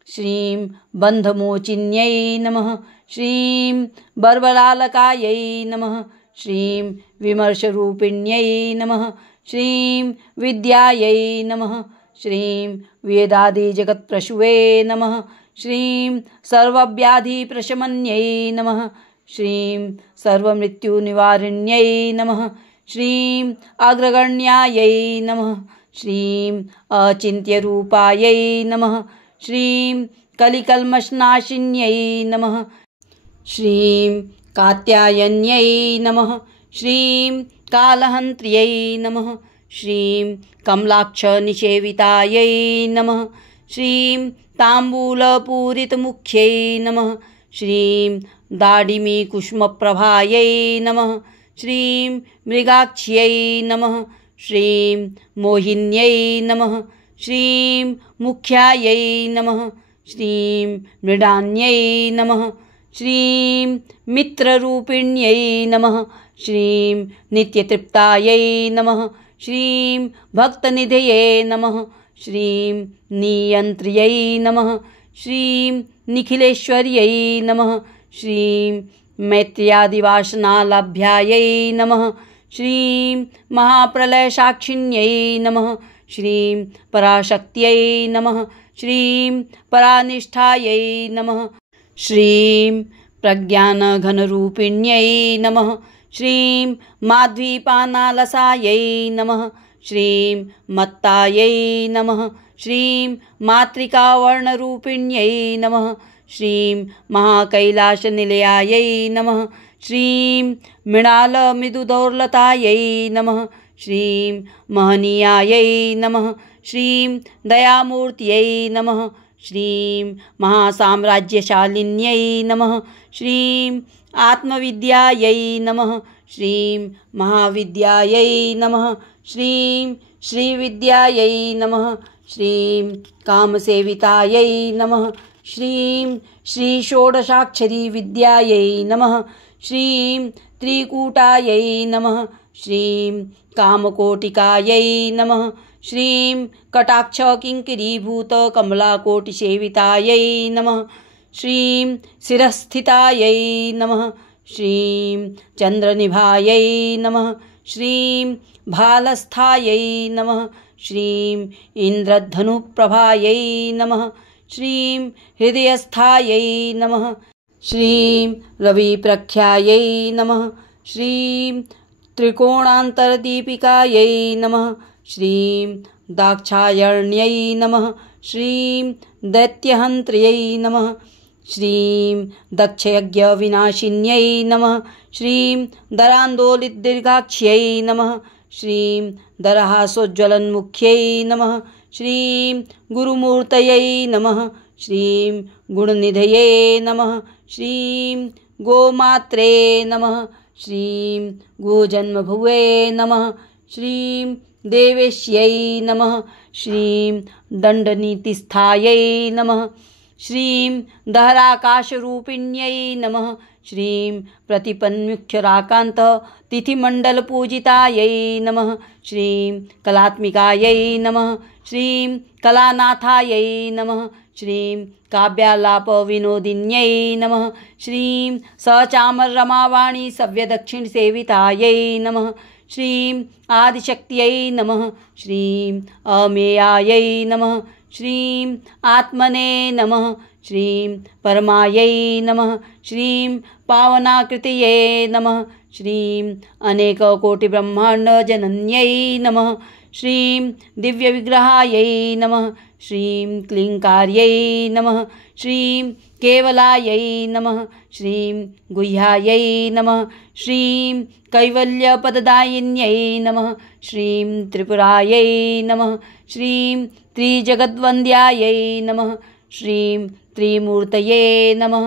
श्रीं बन्धमोचिन्यै नमः श्रीं बर्बरालकायै नमः श्रीं विमर्शरूपिण्यै नमः श्रीं विद्यायै नमः श्रीं वेदादिजगत्प्रसूवे नमः श्रीं सर्वव्याधिप्रशमन्यै नमः श्रीं सर्वमृत्युनिवारिण्यै नमः श्रीं अग्रगण्यायै नमः श्रीं अचिन्त्यरूपायै नमः श्रीं कलिकल्मषनाशिन्यै नमः श्रीं कात्यायन्यै नमः श्रीं कालहन्त्र्यै नमः श्रीं कमलाक्षनिषेवितायै नमः श्रीं ताम्बूलपूरितमुख्यै नमः श्रीं दाडिमीकुष्मप्रभायै नमः श्रीं मृगाक्ष्यै नमः श्रीं मोहिन्यै नमः श्रीं मुख्यायै नमः श्रीं मृडान्यै नमः श्रीं मित्ररूपिण्यै नमः श्रीं नित्यतृप्तायै नमः श्रीं भक्तनिधये नमः श्रीं नियन्त्र्यै नमः श्रीं निखिलेश्वर्यै नमः श्रीं मैत्र्यादिवासनालभ्यायै नमः श्रीं महाप्रलयसाक्षिण्यै नमः श्रीं पराशक्त्यै नमः श्रीं परानिष्ठायै नमः श्रीं प्रज्ञानघनरूपिण्यै नमः श्रीं माध्वीपानालसायै नमः श्रीं मत्तायै नमः श्रीं मातृकावर्णरूपिण्यै नमः श्रीं महाकैलासनिलयायै नमः श्रीं मृणालमृदुदौर्लतायै नमः श्रीं महनीयायै नमः श्रीं दयामूर्त्यै नमः श्रीं महासाम्राज्यशालिन्यै नमः श्रीं आत्मविद्यायै नमः। श्रीं महाविद्यायै नमः। श्रीं श्रीविद्यायै नमः। श्रीं कामसेवितायै नमः। श्रीं श्रीषोडशाक्षरी विद्यायै नमः। श्रीं त्रिकूटायै नमः। श्रीं कामकोटिकायै नमः। श्रीं कटाक्षकिङ्किरीभूतकमलाकोटिसेवितायै नमः। श्रीं शिरस्थितायै नमः। श्रीं चन्द्रनिभायै नमः। श्रीं भालस्थायै नमः। श्रीं इन्द्रधनुप्रभायै नमः। श्रीं हृदयस्थायै नमः। श्रीं रविप्रख्यायै नमः। श्रीं त्रिकोणान्तरदीपिकायै नमः। श्रीं दाक्षायण्यै नमः। श्रीं दैत्यहन्त्र्यै नमः। श्रीं दक्षयज्ञविनाशिन्यै नमः। श्रीं दरान्दोलितदीर्घाक्ष्यै नमः। श्रीं दरहासोज्ज्वलन्मुख्यै नमः। श्रीं गुरुमूर्तये नमः। श्रीं गुणनिधये नमः। श्रीं गोमात्रे नमः। श्रीं गोजन्मभुवे नमः। श्रीं देवेश्यै नमः। श्रीं दण्डनीतिस्थायै नमः। श्रीं दहराकाशरूपिण्यै नमः। श्रीं प्रतिपन्मुख्यराकान्ततिथिमण्डलपूजितायै नमः। श्रीं कलात्मिकायै नमः। श्रीं कलानाथायै नमः। श्रीं काव्यालापविनोदिन्यै नमः। श्रीं सचामररमावाणी सव्यदक्षिणसेवितायै नमः। श्रीं आदिशक्त्यै नमः। श्रीं अमेयायै नमः। श्रीं आत्मने नमः। श्रीं परमायै नमः। श्रीं पावनाकृतये नमः। श्रीं अनेककोटिब्रह्माण्डजनन्यै नमः। श्रीं दिव्यविग्रहायै नमः। श्रीं क्लीङ्कार्यै नमः। श्रीं केवलायै नमः। श्रीं गुह्यायै नमः। श्रीं कैवल्यपददायिन्यै नमः। श्रीं त्रिपुरायै नमः। श्रीं त्रिजगद्वन्द्यायै नमः। श्रीं त्रिमूर्तये नमः।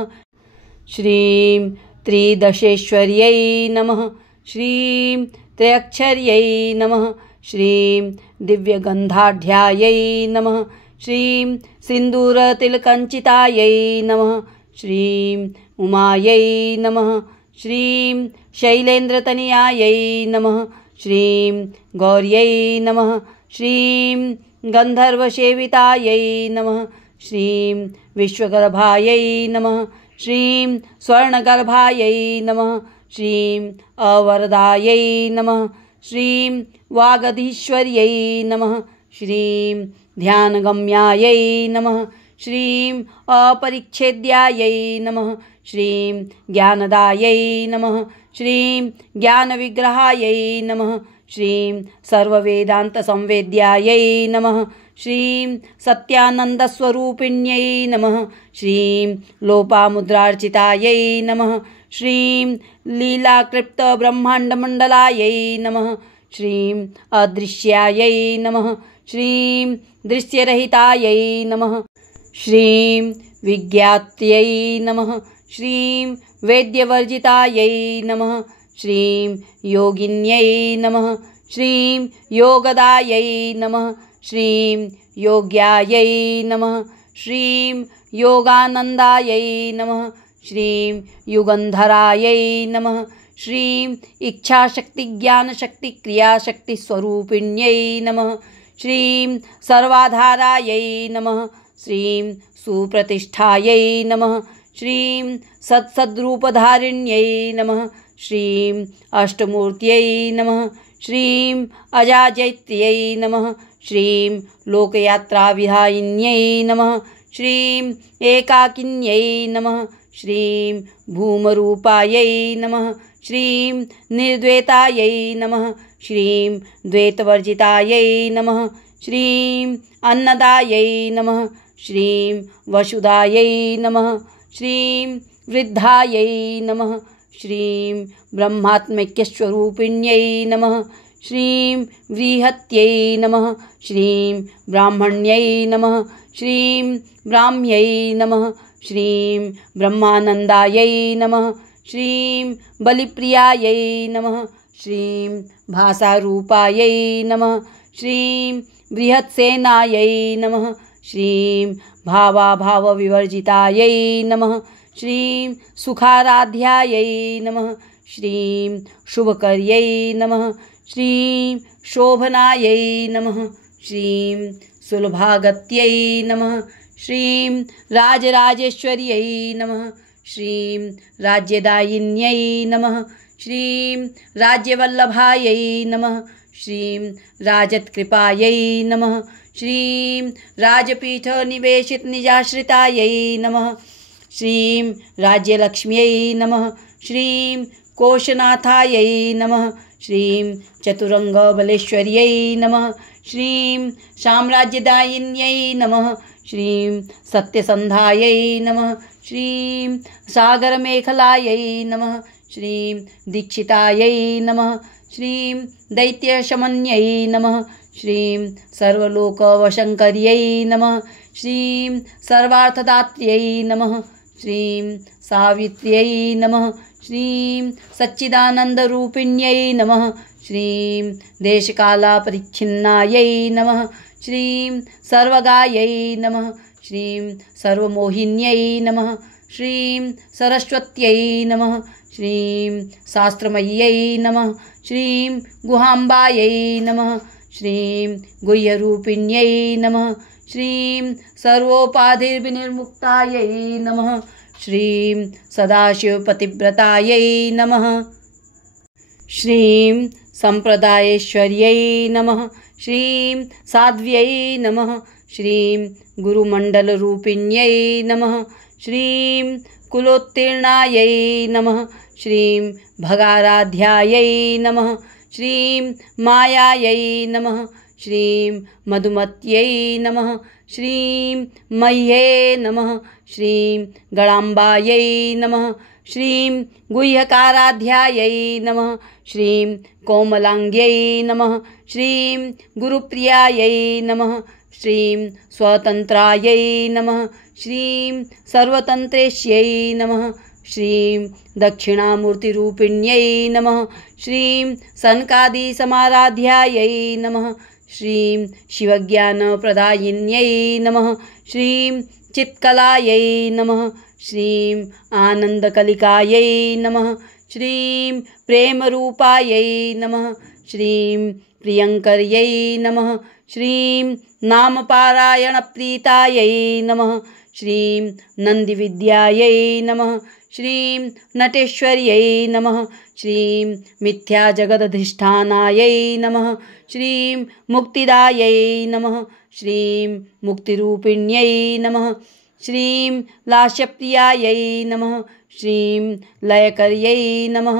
श्रीं त्रिदशेश्वर्यै नमः। श्रीं त्र्यक्षर्यै नमः। श्रीं दिव्यगन्धाढ्यायै नमः। श्रीं सिन्दूरतिलकञ्चितायै नमः। श्रीं उमायै नमः। श्रीं शैलेन्द्रतनयायै नमः। श्रीं गौर्यै नमः। श्रीं गन्धर्वसेवितायै नमः। श्रीं विश्वगर्भायै नमः। श्रीं स्वर्णगर्भायै नमः। श्रीं अवरदायै नमः। श्रीं वागधीश्वर्यै नमः। श्रीं ध्यानगम्यायै नमः। श्रीं अपरिच्छेद्यायै नमः। श्रीं ज्ञानदायै नमः। श्रीं ज्ञानविग्रहायै नमः। श्रीं सर्ववेदान्तसंवेद्यायै नमः। श्रीं सत्यानन्दस्वरूपिण्यै नमः। श्रीं लोपामुद्रार्चितायै नमः। श्रीं लीलाक्लिप्तब्रह्माण्डमण्डलायै नमः। श्रीं अदृश्यायै नमः। श्रीं दृश्यरहितायै नमः। श्रीं विज्ञात्यै नमः। श्रीं वेद्यवर्जितायै नमः। श्रीं योगिन्यै नमः। श्रीं योगदायै नमः। श्रीं योग्यायै नमः। श्रीं योगानन्दायै नमः। श्रीं युगन्धरायै नमः। श्रीं इच्छाशक्तिज्ञानशक्तिक्रियाशक्तिस्वरूपिण्यै नमः। श्रीं सर्वाधारायै नमः। श्रीं सुप्रतिष्ठायै नमः। श्रीं सत्सद्रूपधारिण्यै नमः। श्रीं अष्टमूर्त्यै नमः। श्रीं अजाजैत्र्यै नमः। श्रीं लोकयात्राविधायिन्यै नमः। श्रीं एकाकिन्यै नमः। श्रीं भूमरूपायै नमः। श्रीं निर्द्वैतायै नमः। श्रीं द्वैतवर्जितायै नमः। श्रीं अन्नदायै नमः। श्रीं वसुदायै नमः। श्रीं वृद्धायै नमः। श्रीं ब्रह्मात्मैक्यस्वरूपिण्यै नमः। श्रीं व्रीहत्यै नमः। श्रीं ब्राह्मण्यै नमः। श्रीं ब्राह्म्यै नमः। श्रीं ब्रह्मानन्दायै नमः। श्रीं बलिप्रियायै नमः श्रीं भासारूपायै नमः श्रीं बृहत्सेनायै नमः श्रीं भावाभावविवर्जितायै नमः श्रीं सुखाराध्यायै नमः श्रीं शुभकर्यै नमः श्रीं शोभनायै नमः श्रीं सुलभागत्यै नमः श्रीं राजराजेश्वर्यै नमः श्रीं राज्यदायिन्यै नमः श्रीं राज्यवल्लभायै नमः श्रीं राजत्कृपायै नमः श्रीं राजपीठनिवेशितनिजाश्रितायै नमः श्रीं राज्यलक्ष्म्यै नमः श्रीं कोशनाथायै नमः श्रीं चतुरङ्गबलेश्वर्यै नमः श्रीं साम्राज्यदायिन्यै नमः श्रीं सत्यसन्धायै नमः श्रीं सागरमेखलायै नमः श्रीं दीक्षितायै नमः श्रीं दैत्यशमन्यै नमः श्रीं सर्वलोकवशङ्कर्यै नमः श्रीं सर्वार्थदात्र्यै नमः श्रीं सावित्र्यै नमः श्रीं सच्चिदानन्दरूपिण्यै नमः श्रीं देशकालपरिच्छिन्नायै नमः श्रीं सर्वगायै नमः श्रीं सर्वमोहिन्यै नमः श्रीं सरस्वत्यै नमः श्रीं शास्त्रमय्यै नमः श्रीं गुहाम्बायै नमः श्रीं गुह्यरूपिण्यै नमः श्रीं सर्वोपाधिर्विनिर्मुक्तायै नमः श्रीं सदाशिवपतिव्रतायै नमः श्रीं सम्प्रदायेश्वर्यै नमः श्रीं साध्व्यै नमः श्रीं गुरुमण्डलरूपिण्यै नमः श्रीं कुलोत्तीर्णायै नमः श्रीं भगाराध्यायै नमः श्रीं मायायै नमः श्रीं मधुमत्यै नमः श्रीं मह्ये नमः श्रीं गणाम्बायै नमः श्रीं गुह्यकाराध्यायै नमः श्रीं कोमलाङ्ग्यै नमः श्रीं गुरुप्रियायै नमः श्रीं स्वतन्त्रायै नमः श्रीं सर्वतन्त्रेश्यै नमः श्रीं दक्षिणामूर्तिरूपिण्यै नमः श्रीं सनकादिसमाराध्यायै नमः श्रीं शिवज्ञानप्रदायिन्यै नमः श्रीं चित्कलायै नमः श्रीं आनन्दकलिकायै नमः श्रीं प्रेमरूपायै नमः श्रीं प्रियङ्कर्यै नमः श्रीं नामपारायणप्रीतायै नमः श्रीं नन्दिविद्यायै नमः श्रीं नटेश्वर्यै नमः श्रीं मिथ्याजगदधिष्ठानायै नमः श्रीं मुक्तिदायै नमः श्रीं मुक्तिरूपिण्यै नमः श्रीं लास्यप्रियायै नमः श्रीं लयकर्यै नमः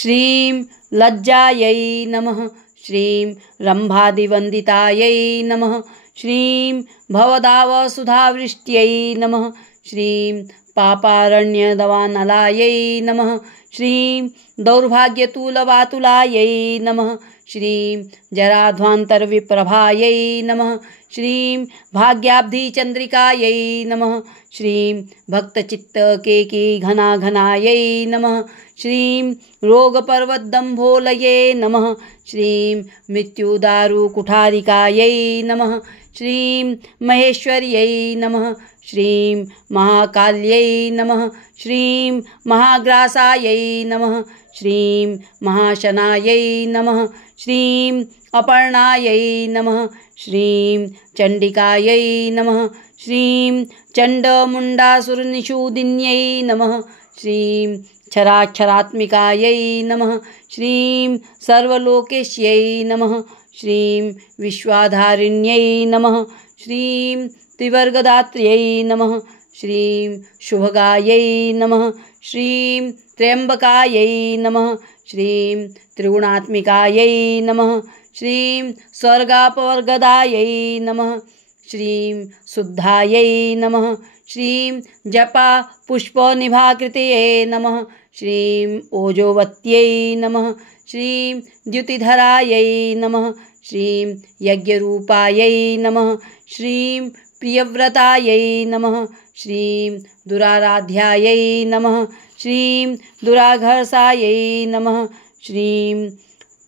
श्रीं लज्जायै नमः श्रीं रम्भादिवन्दितायै नमः श्रीं भवदावसुधावृष्ट्यै नमः श्रीं पापारण्यदवानलायै नमः श्रीं दौर्भाग्यतुलवातुलायै नमः श्रीं जराध्वान्तरविप्रभायै नमः श्रीं भाग्याब्धिचन्द्रिकायै नमः श्रीं भक्तचित्तकेकीघनाघनायै नमः श्रीं रोगपर्वतदम्भोलये नमः श्रीं मृत्युदारुकुठारिकायै नमः श्रीं महेश्वर्यै नमः श्रीं महाकाल्यै नमः श्रीं महाग्रासायै नमः श्रीं महाशनायै नमः श्रीं अपर्णायै नमः श्रीं चण्डिकायै नमः श्रीं चण्डमुण्डासुरनिषूदिन्यै नमः श्रीं क्षराक्षरात्मिकायै नमः श्रीं सर्वलोकेश्यै नमः श्रीं विश्वाधारिण्यै नमः श्रीं त्रिवर्गदात्र्यै नमः श्रीं शुभगायै नमः श्रीं त्र्यम्बकायै नमः श्रीं त्रिगुणात्मिकायै नमः श्रीं स्वर्गापवर्गदायै नमः श्रीं शुद्धायै नमः श्रीं जपा पुष्पनिभाकृतये नमः श्रीं ओजोवत्यै नमः श्रीं द्युतिधरायै नमः श्रीं यज्ञरूपायै नमः श्रीं प्रियव्रतायै नमः। श्रीं दुराराध्यायै नमः। श्रीं दुराघर्षायै नमः। श्रीं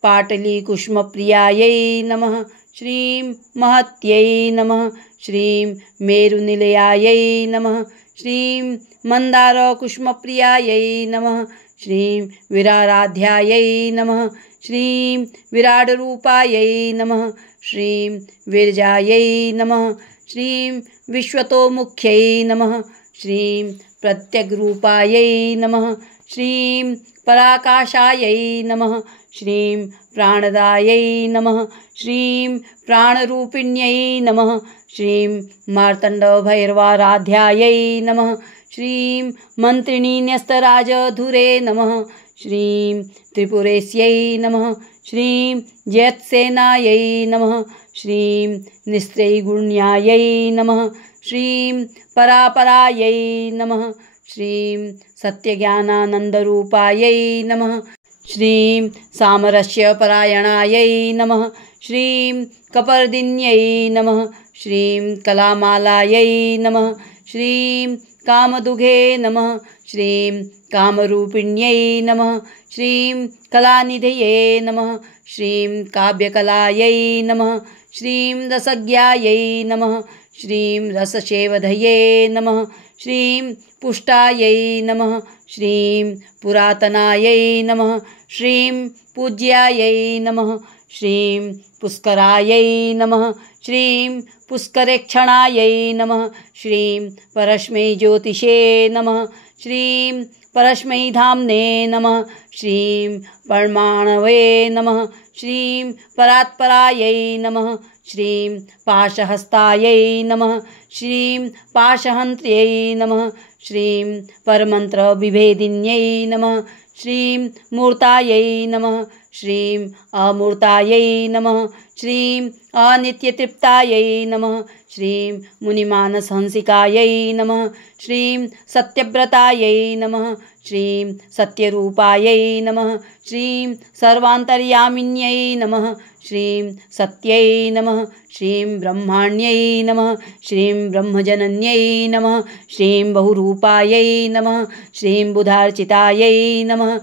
पाटलीकुष्मप्रियायै नमः। श्रीं महत्यै नमः। श्रीं मेरुनिलयायै नमः। श्रीं मन्दारकुष्मप्रियायै नमः। श्रीं वीराराध्यायै नमः। श्रीं विराडरूपायै नमः। श्रीं विरजायै नमः। श्रीं विश्वतोमुख्यै नमः। श्रीं प्रत्यग्रूपायै नमः। श्रीं पराकाशायै नमः। श्रीं प्राणदायै नमः। श्रीं प्राणरूपिण्यै नमः। श्रीं मार्तण्डभैरवाराध्यायै नमः। श्रीं मन्त्रिणीन्यस्तराजधुरे नमः। श्रीं त्रिपुरेश्यै नमः। श्रीं जयत्सेनायै नमः। श्रीं निस्त्रैगुण्यायै नमः। श्रीं परापरायै नमः। श्रीं सत्यज्ञानानन्दरूपायै नमः। श्रीं सामरस्यपरायणायै नमः। श्रीं कपर्दिन्यै नमः। श्रीं कलामालायै नमः। श्रीं कामदुघे नमः। श्रीं कामरूपिण्यै नमः। श्रीं कलानिधये नमः। श्रीं काव्यकलायै नमः। श्रीं रसज्ञायै नमः। श्रीं रससेवधये नमः। श्रीं पुष्टायै नमः। श्रीं पुरातनायै नमः। श्रीं पूज्यायै नमः। श्रीं पुष्करायै नमः। श्रीं पुष्करेक्षणायै नमः। श्रीं परस्मै ज्योतिषे नमः। श्रीं परस्मै धाम्ने नमः। श्रीं परमाणवे नमः। श्रीं परात्परायै नमः। श्रीं पाशहस्तायै नमः। श्रीं पाशहन्त्र्यै नमः। श्रीं परमन्त्रविभेदिन्यै नमः। श्रीं मूर्तायै नमः। श्रीं अमूर्तायै नमः। श्रीं अनित्यतृप्तायै नमः। श्रीं मुनिमानसहंसिकायै नमः। श्रीं सत्यव्रतायै नमः। श्रीं सत्यरूपायै नमः। श्रीं सर्वान्तर्यामिन्यै नमः। श्रीं सत्यै नमः। श्रीं ब्रह्माण्यै नमः। श्रीं ब्रह्मजनन्यै नमः। श्रीं बहुरूपायै नमः। श्रीं बुधार्चितायै नमः।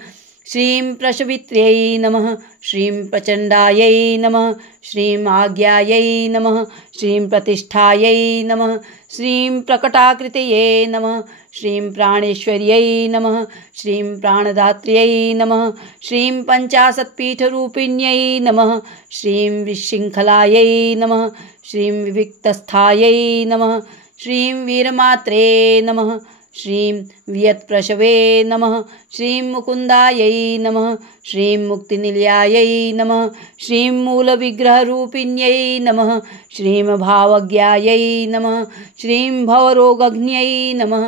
श्रीं प्रसवित्र्यै नमः। श्रीं प्रचण्डायै नमः। श्रीं आज्ञायै नमः। श्रीं प्रतिष्ठायै नमः। श्रीं प्रकटाकृतये नमः। श्रीं प्राणेश्वर्यै नमः। श्रीं प्राणदात्र्यै नमः। श्रीं पञ्चाशत्पीठरूपिण्यै नमः। श्रीं विशृङ्खलायै नमः। श्रीं विविक्तस्थायै नमः। श्रीं वीरमात्रे नमः। श्रीं वियत्प्रसवे नमः। श्रीं मुकुन्दायै नमः। श्रीं मुक्तिनिलयायै नमः। श्रीं मूलविग्रहरूपिण्यै नमः। श्रीं भावज्ञायै नमः। श्रीं भवरोगघ्न्यै नमः।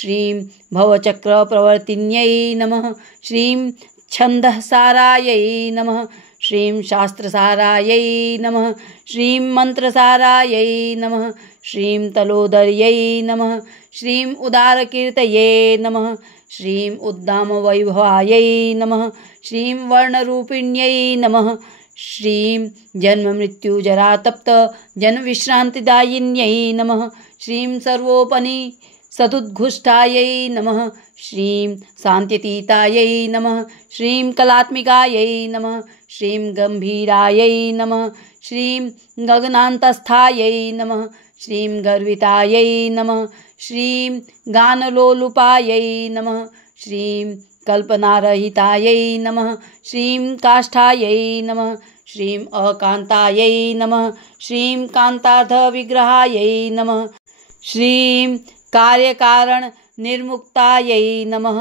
श्रीं भवचक्रप्रवर्तिन्यै नमः। श्रीं छन्दःसारायै नमः। श्रीं शास्त्रसारायै नमः। श्रीं मन्त्रसारायै नमः। श्रीं तलोदर्यै नमः। श्रीं उदारकीर्तये नमः। श्रीं उद्दामवैभवायै नमः। श्रीं वर्णरूपिण्यै नमः। श्रीं जन्ममृत्युजरातप्तजनविश्रान्तिदायिन्यै नमः। श्रीं सर्वोपनिषदुद्घुष्टायै नमः। श्रीं शान्त्यतीतायै नमः। श्रीं कलात्मिकायै नमः। श्रीं गम्भीरायै नमः। श्रीं गगनान्तस्थायै नमः। श्रीं गर्वितायै नमः। श्रीं गानलोलुपायै नमः। श्रीं कल्पनारहितायै नमः। श्रीं काष्ठायै नमः। श्रीं अकान्तायै नमः। श्रीं कान्तार्धविग्रहायै नमः। श्रीं कार्यकारणनिर्मुक्तायै नमः।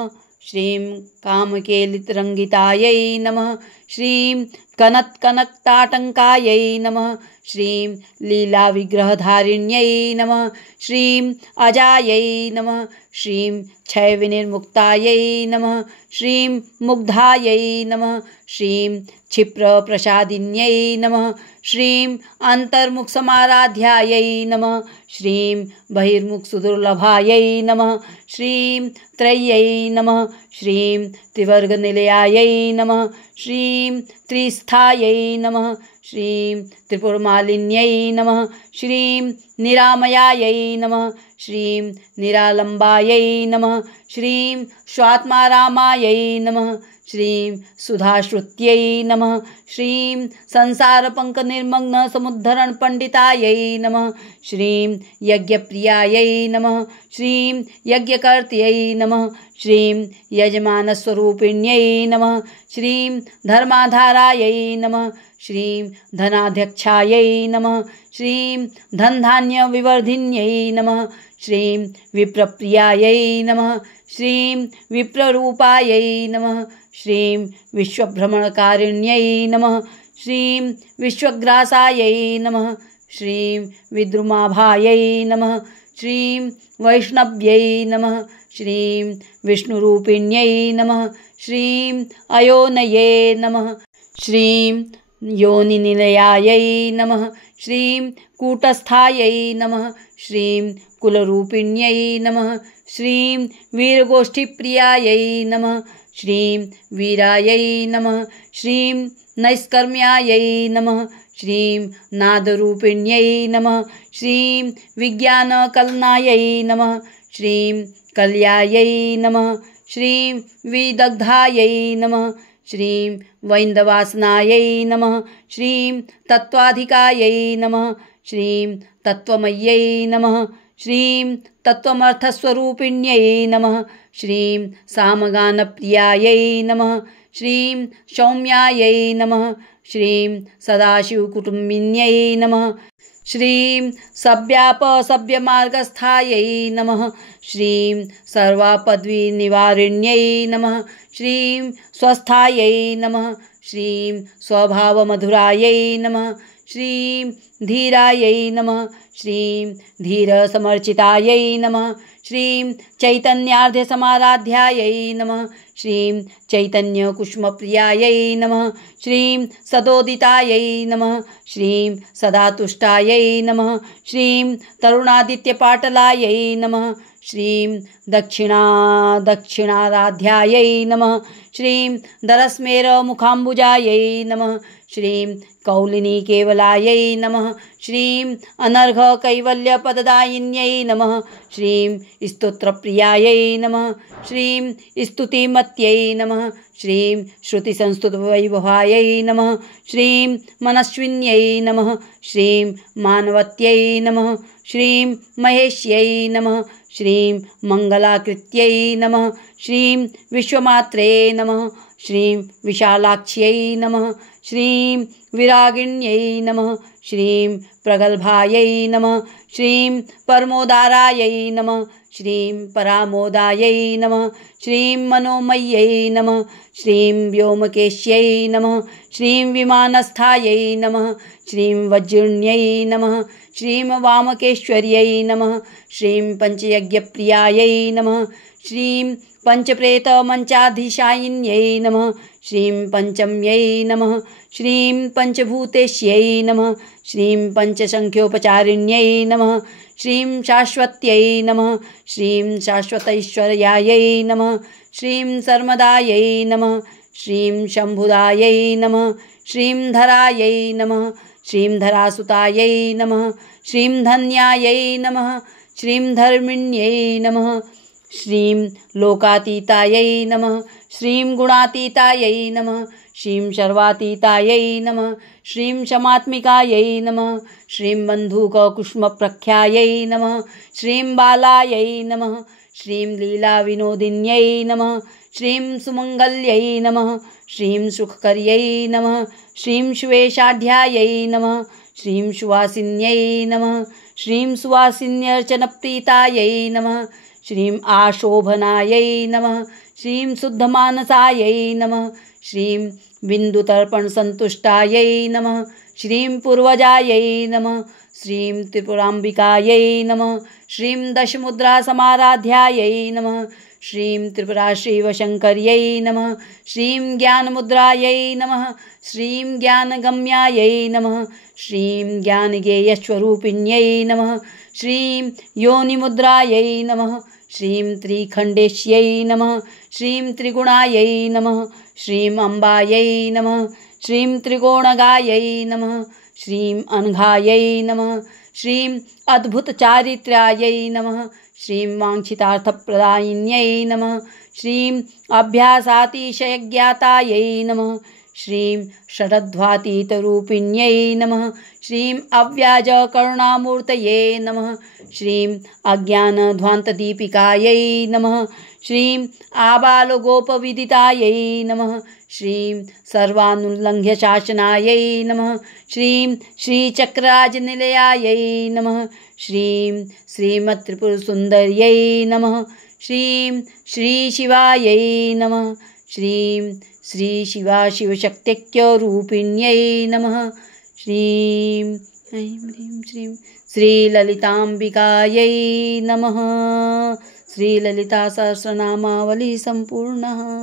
श्रीं कामकेलितरङ्गितायै नमः। श्रीं कनत्कनकताटङ्कायै नमः। श्रीं लीलाविग्रहधारिण्यै नमः। श्रीं अजायै नमः। श्रीं क्षयविनिर्मुक्तायै नमः। श्रीं मुग्धायै नमः। श्रीं क्षिप्रप्रसादिन्यै नमः। श्रीं अन्तर्मुखसमाराध्यायै नमः। श्रीं बहिर्मुखसुदुर्लभायै नमः। श्रीं त्रय्यै नमः। श्रीं त्रिवर्गनिलयायै नमः। श्रीं श्रीं त्रिस्थायै नमः श्रीं त्रिपुरमालिन्यै नमः श्रीं निरामयायै नमः श्रीं निरालम्बायै नमः श्रीं स्वात्मारामायै नमः श्रीं सुधाश्रुत्यै नमः श्रीं संसारपङ्कनिर्मग्नसमुद्धरणपण्डितायै नमः श्रीं यज्ञप्रियायै नमः श्रीं यज्ञकर्त्यै नमः श्रीं यजमानस्वरूपिण्यै नमः श्रीं धर्माधारायै नमः श्रीं धनाध्यक्षायै नमः श्रीं धनधान्यविवर्धिन्यै नमः श्रीं विप्रप्रियायै नमः श्रीं विप्ररूपायै नमः श्रीं विश्वभ्रमणकारिण्यै नमः श्रीं विश्वग्रासायै नमः श्रीं विद्रुमाभायै नमः श्रीं वैष्णव्यै नमः श्रीं विष्णुरूपिण्यै नमः श्रीं अयोनये नमः श्रीं योनिनिलयायै नमः श्रीं कूटस्थायै नमः श्रीं कुलरूपिण्यै नमः श्रीं वीरगोष्ठीप्रियायै नमः श्रीं वीरायै नमः श्रीं नैष्कर्म्यायै नमः श्रीं नादरूपिण्यै नमः श्रीं विज्ञानकलनायै नमः श्रीं कल्यायै नमः श्रीं विदग्धायै नमः श्रीं वैन्दवासनायै नमः श्रीं तत्त्वाधिकायै नमः श्रीं तत्त्वमय्यै नमः श्रीं तत्त्वमर्थस्वरूपिण्यै नमः श्रीं सामगानप्रियायै नमः श्रीं सौम्यायै नमः श्रीं सदाशिवकुटुम्बिन्यै नमः श्रीं सव्यापसव्यमार्गस्थायै नमः श्रीं सर्वापद्विनिवारिण्यै नमः श्रीं स्वस्थायै नमः श्रीं स्वभावमधुरायै नमः श्रीं धीरायै नमः श्रीं धीरसमर्चितायै नमः श्रीं चैतन्यार्ध्यसमाराध्यायै नमः श्रीं चैतन्यकुष्मप्रियायै नमः श्रीं सदोदितायै नमः श्रीं सदातुष्टायै नमः श्रीं तरुणादित्यपाटलायै नमः श्रीं दक्षिणाराध्यायै नमः श्रीं दरस्मेरमुखाम्बुजायै नमः श्रीं कौलिनीकेवलायै नमः श्रीं अनर्घकैवल्यपददायिन्यै नमः श्रीं स्तोत्रप्रियायै नमः श्रीं स्तुतिमत्यै नमः श्रीं श्रुतिसंस्तुतवैभवायै नमः श्रीं मनस्विन्यै नमः श्रीं मानवत्यै नमः श्रीं महेश्यै नमः श्रीं मङ्गलाकृत्यै नमः श्रीं विश्वमात्रे नमः श्रीं विशालाक्ष्यै नमः श्रीं विरागिण्यै नमः श्रीं प्रगल्भायै नमः श्रीं परमोदारायै नमः श्रीं परामोदायै नमः श्रीं मनोमय्यै नमः श्रीं व्योमकेश्यै नमः श्रीं विमानस्थायै नमः श्रीं वज्रिण्यै नमः श्रीं वामकेश्वर्यै नमः श्रीं पञ्चयज्ञप्रियायै नमः श्रीं पञ्चप्रेतमञ्चाधीशायिन्यै नमः श्रीं पञ्चम्यै नमः श्रीं पञ्चभूतेश्यै नमः श्रीं पञ्चसङ्ख्योपचारिण्यै नमः श्रीं शाश्वत्यै नमः श्रीं शाश्वतैश्वर्यायै नमः श्रीं सर्मदायै नमः श्रीं शम्भुदायै नमः श्रीं धरायै नमः श्रीं धरासुतायै नमः श्रीं धन्यायै नमः श्रीं धर्मिण्यै नमः श्रीं लोकातीतायै नमः श्रीं गुणातीतायै नमः श्रीं सर्वातीतायै नमः श्रीं शमात्मिकायै नमः श्रीं बन्धूककुष्मप्रख्यायै नमः श्रीं बालायै नमः श्रीं लीलाविनोदिन्यै नमः श्रीं सुमङ्गल्यै नमः श्रीं सुखकर्यै नमः श्रीं सुवेशाढ्यायै नमः श्रीं सुवासिन्यै नमः श्रीं सुवासिन्यर्चनप्रीतायै नमः श्रीं आशोभनायै नमः श्रीं शुद्धमानसायै नमः श्रीं बिन्दुतर्पणसन्तुष्टायै नमः श्रीं पूर्वजायै नमः श्रीं त्रिपुराम्बिकायै नमः श्रीं दशमुद्रासमाराध्यायै नमः श्रीं त्रिपुराश्रीवशङ्कर्यै नमः श्रीं ज्ञानमुद्रायै नमः श्रीं ज्ञानगम्यायै नमः श्रीं ज्ञानगेयस्वरूपिण्यै नमः श्रीं योनिमुद्रायै नमः श्रीं त्रिखण्डेश्यै नमः श्रीं त्रिगुणायै नमः श्रीं अम्बायै नमः। श्रीं त्रिकोणगायै नमः। श्रीं अनघायै नमः। श्रीं अद्भुतचारित्र्यायै नमः। श्रीं वाञ्छितार्थप्रदायिन्यै नमः। श्रीं अभ्यासातिशयज्ञातायै नमः। श्रीं षडध्वातीतरूपिण्यै नमः। श्रीं अव्याजकरुणामूर्तये नमः। श्रीं अज्ञानध्वान्तदीपिकायै नमः। श्रीं आबालगोपविदितायै नमः। श्रीं सर्वानुल्लङ्घ्यशासनायै नमः। श्रीं श्रीचक्रराजनिलयायै नमः। श्रीं श्रीमत्त्रिपुरसुन्दर्यै नमः। श्रीं श्रीशिवायै नमः। श्रीं श्रीशिवाशिवशक्त्यैक्यरूपिण्यै नमः। श्रीं ऐं ह्रीं श्रीं श्रीललिताम्बिकायै नमः। श्रीललितासहस्रनामावली सम्पूर्णः।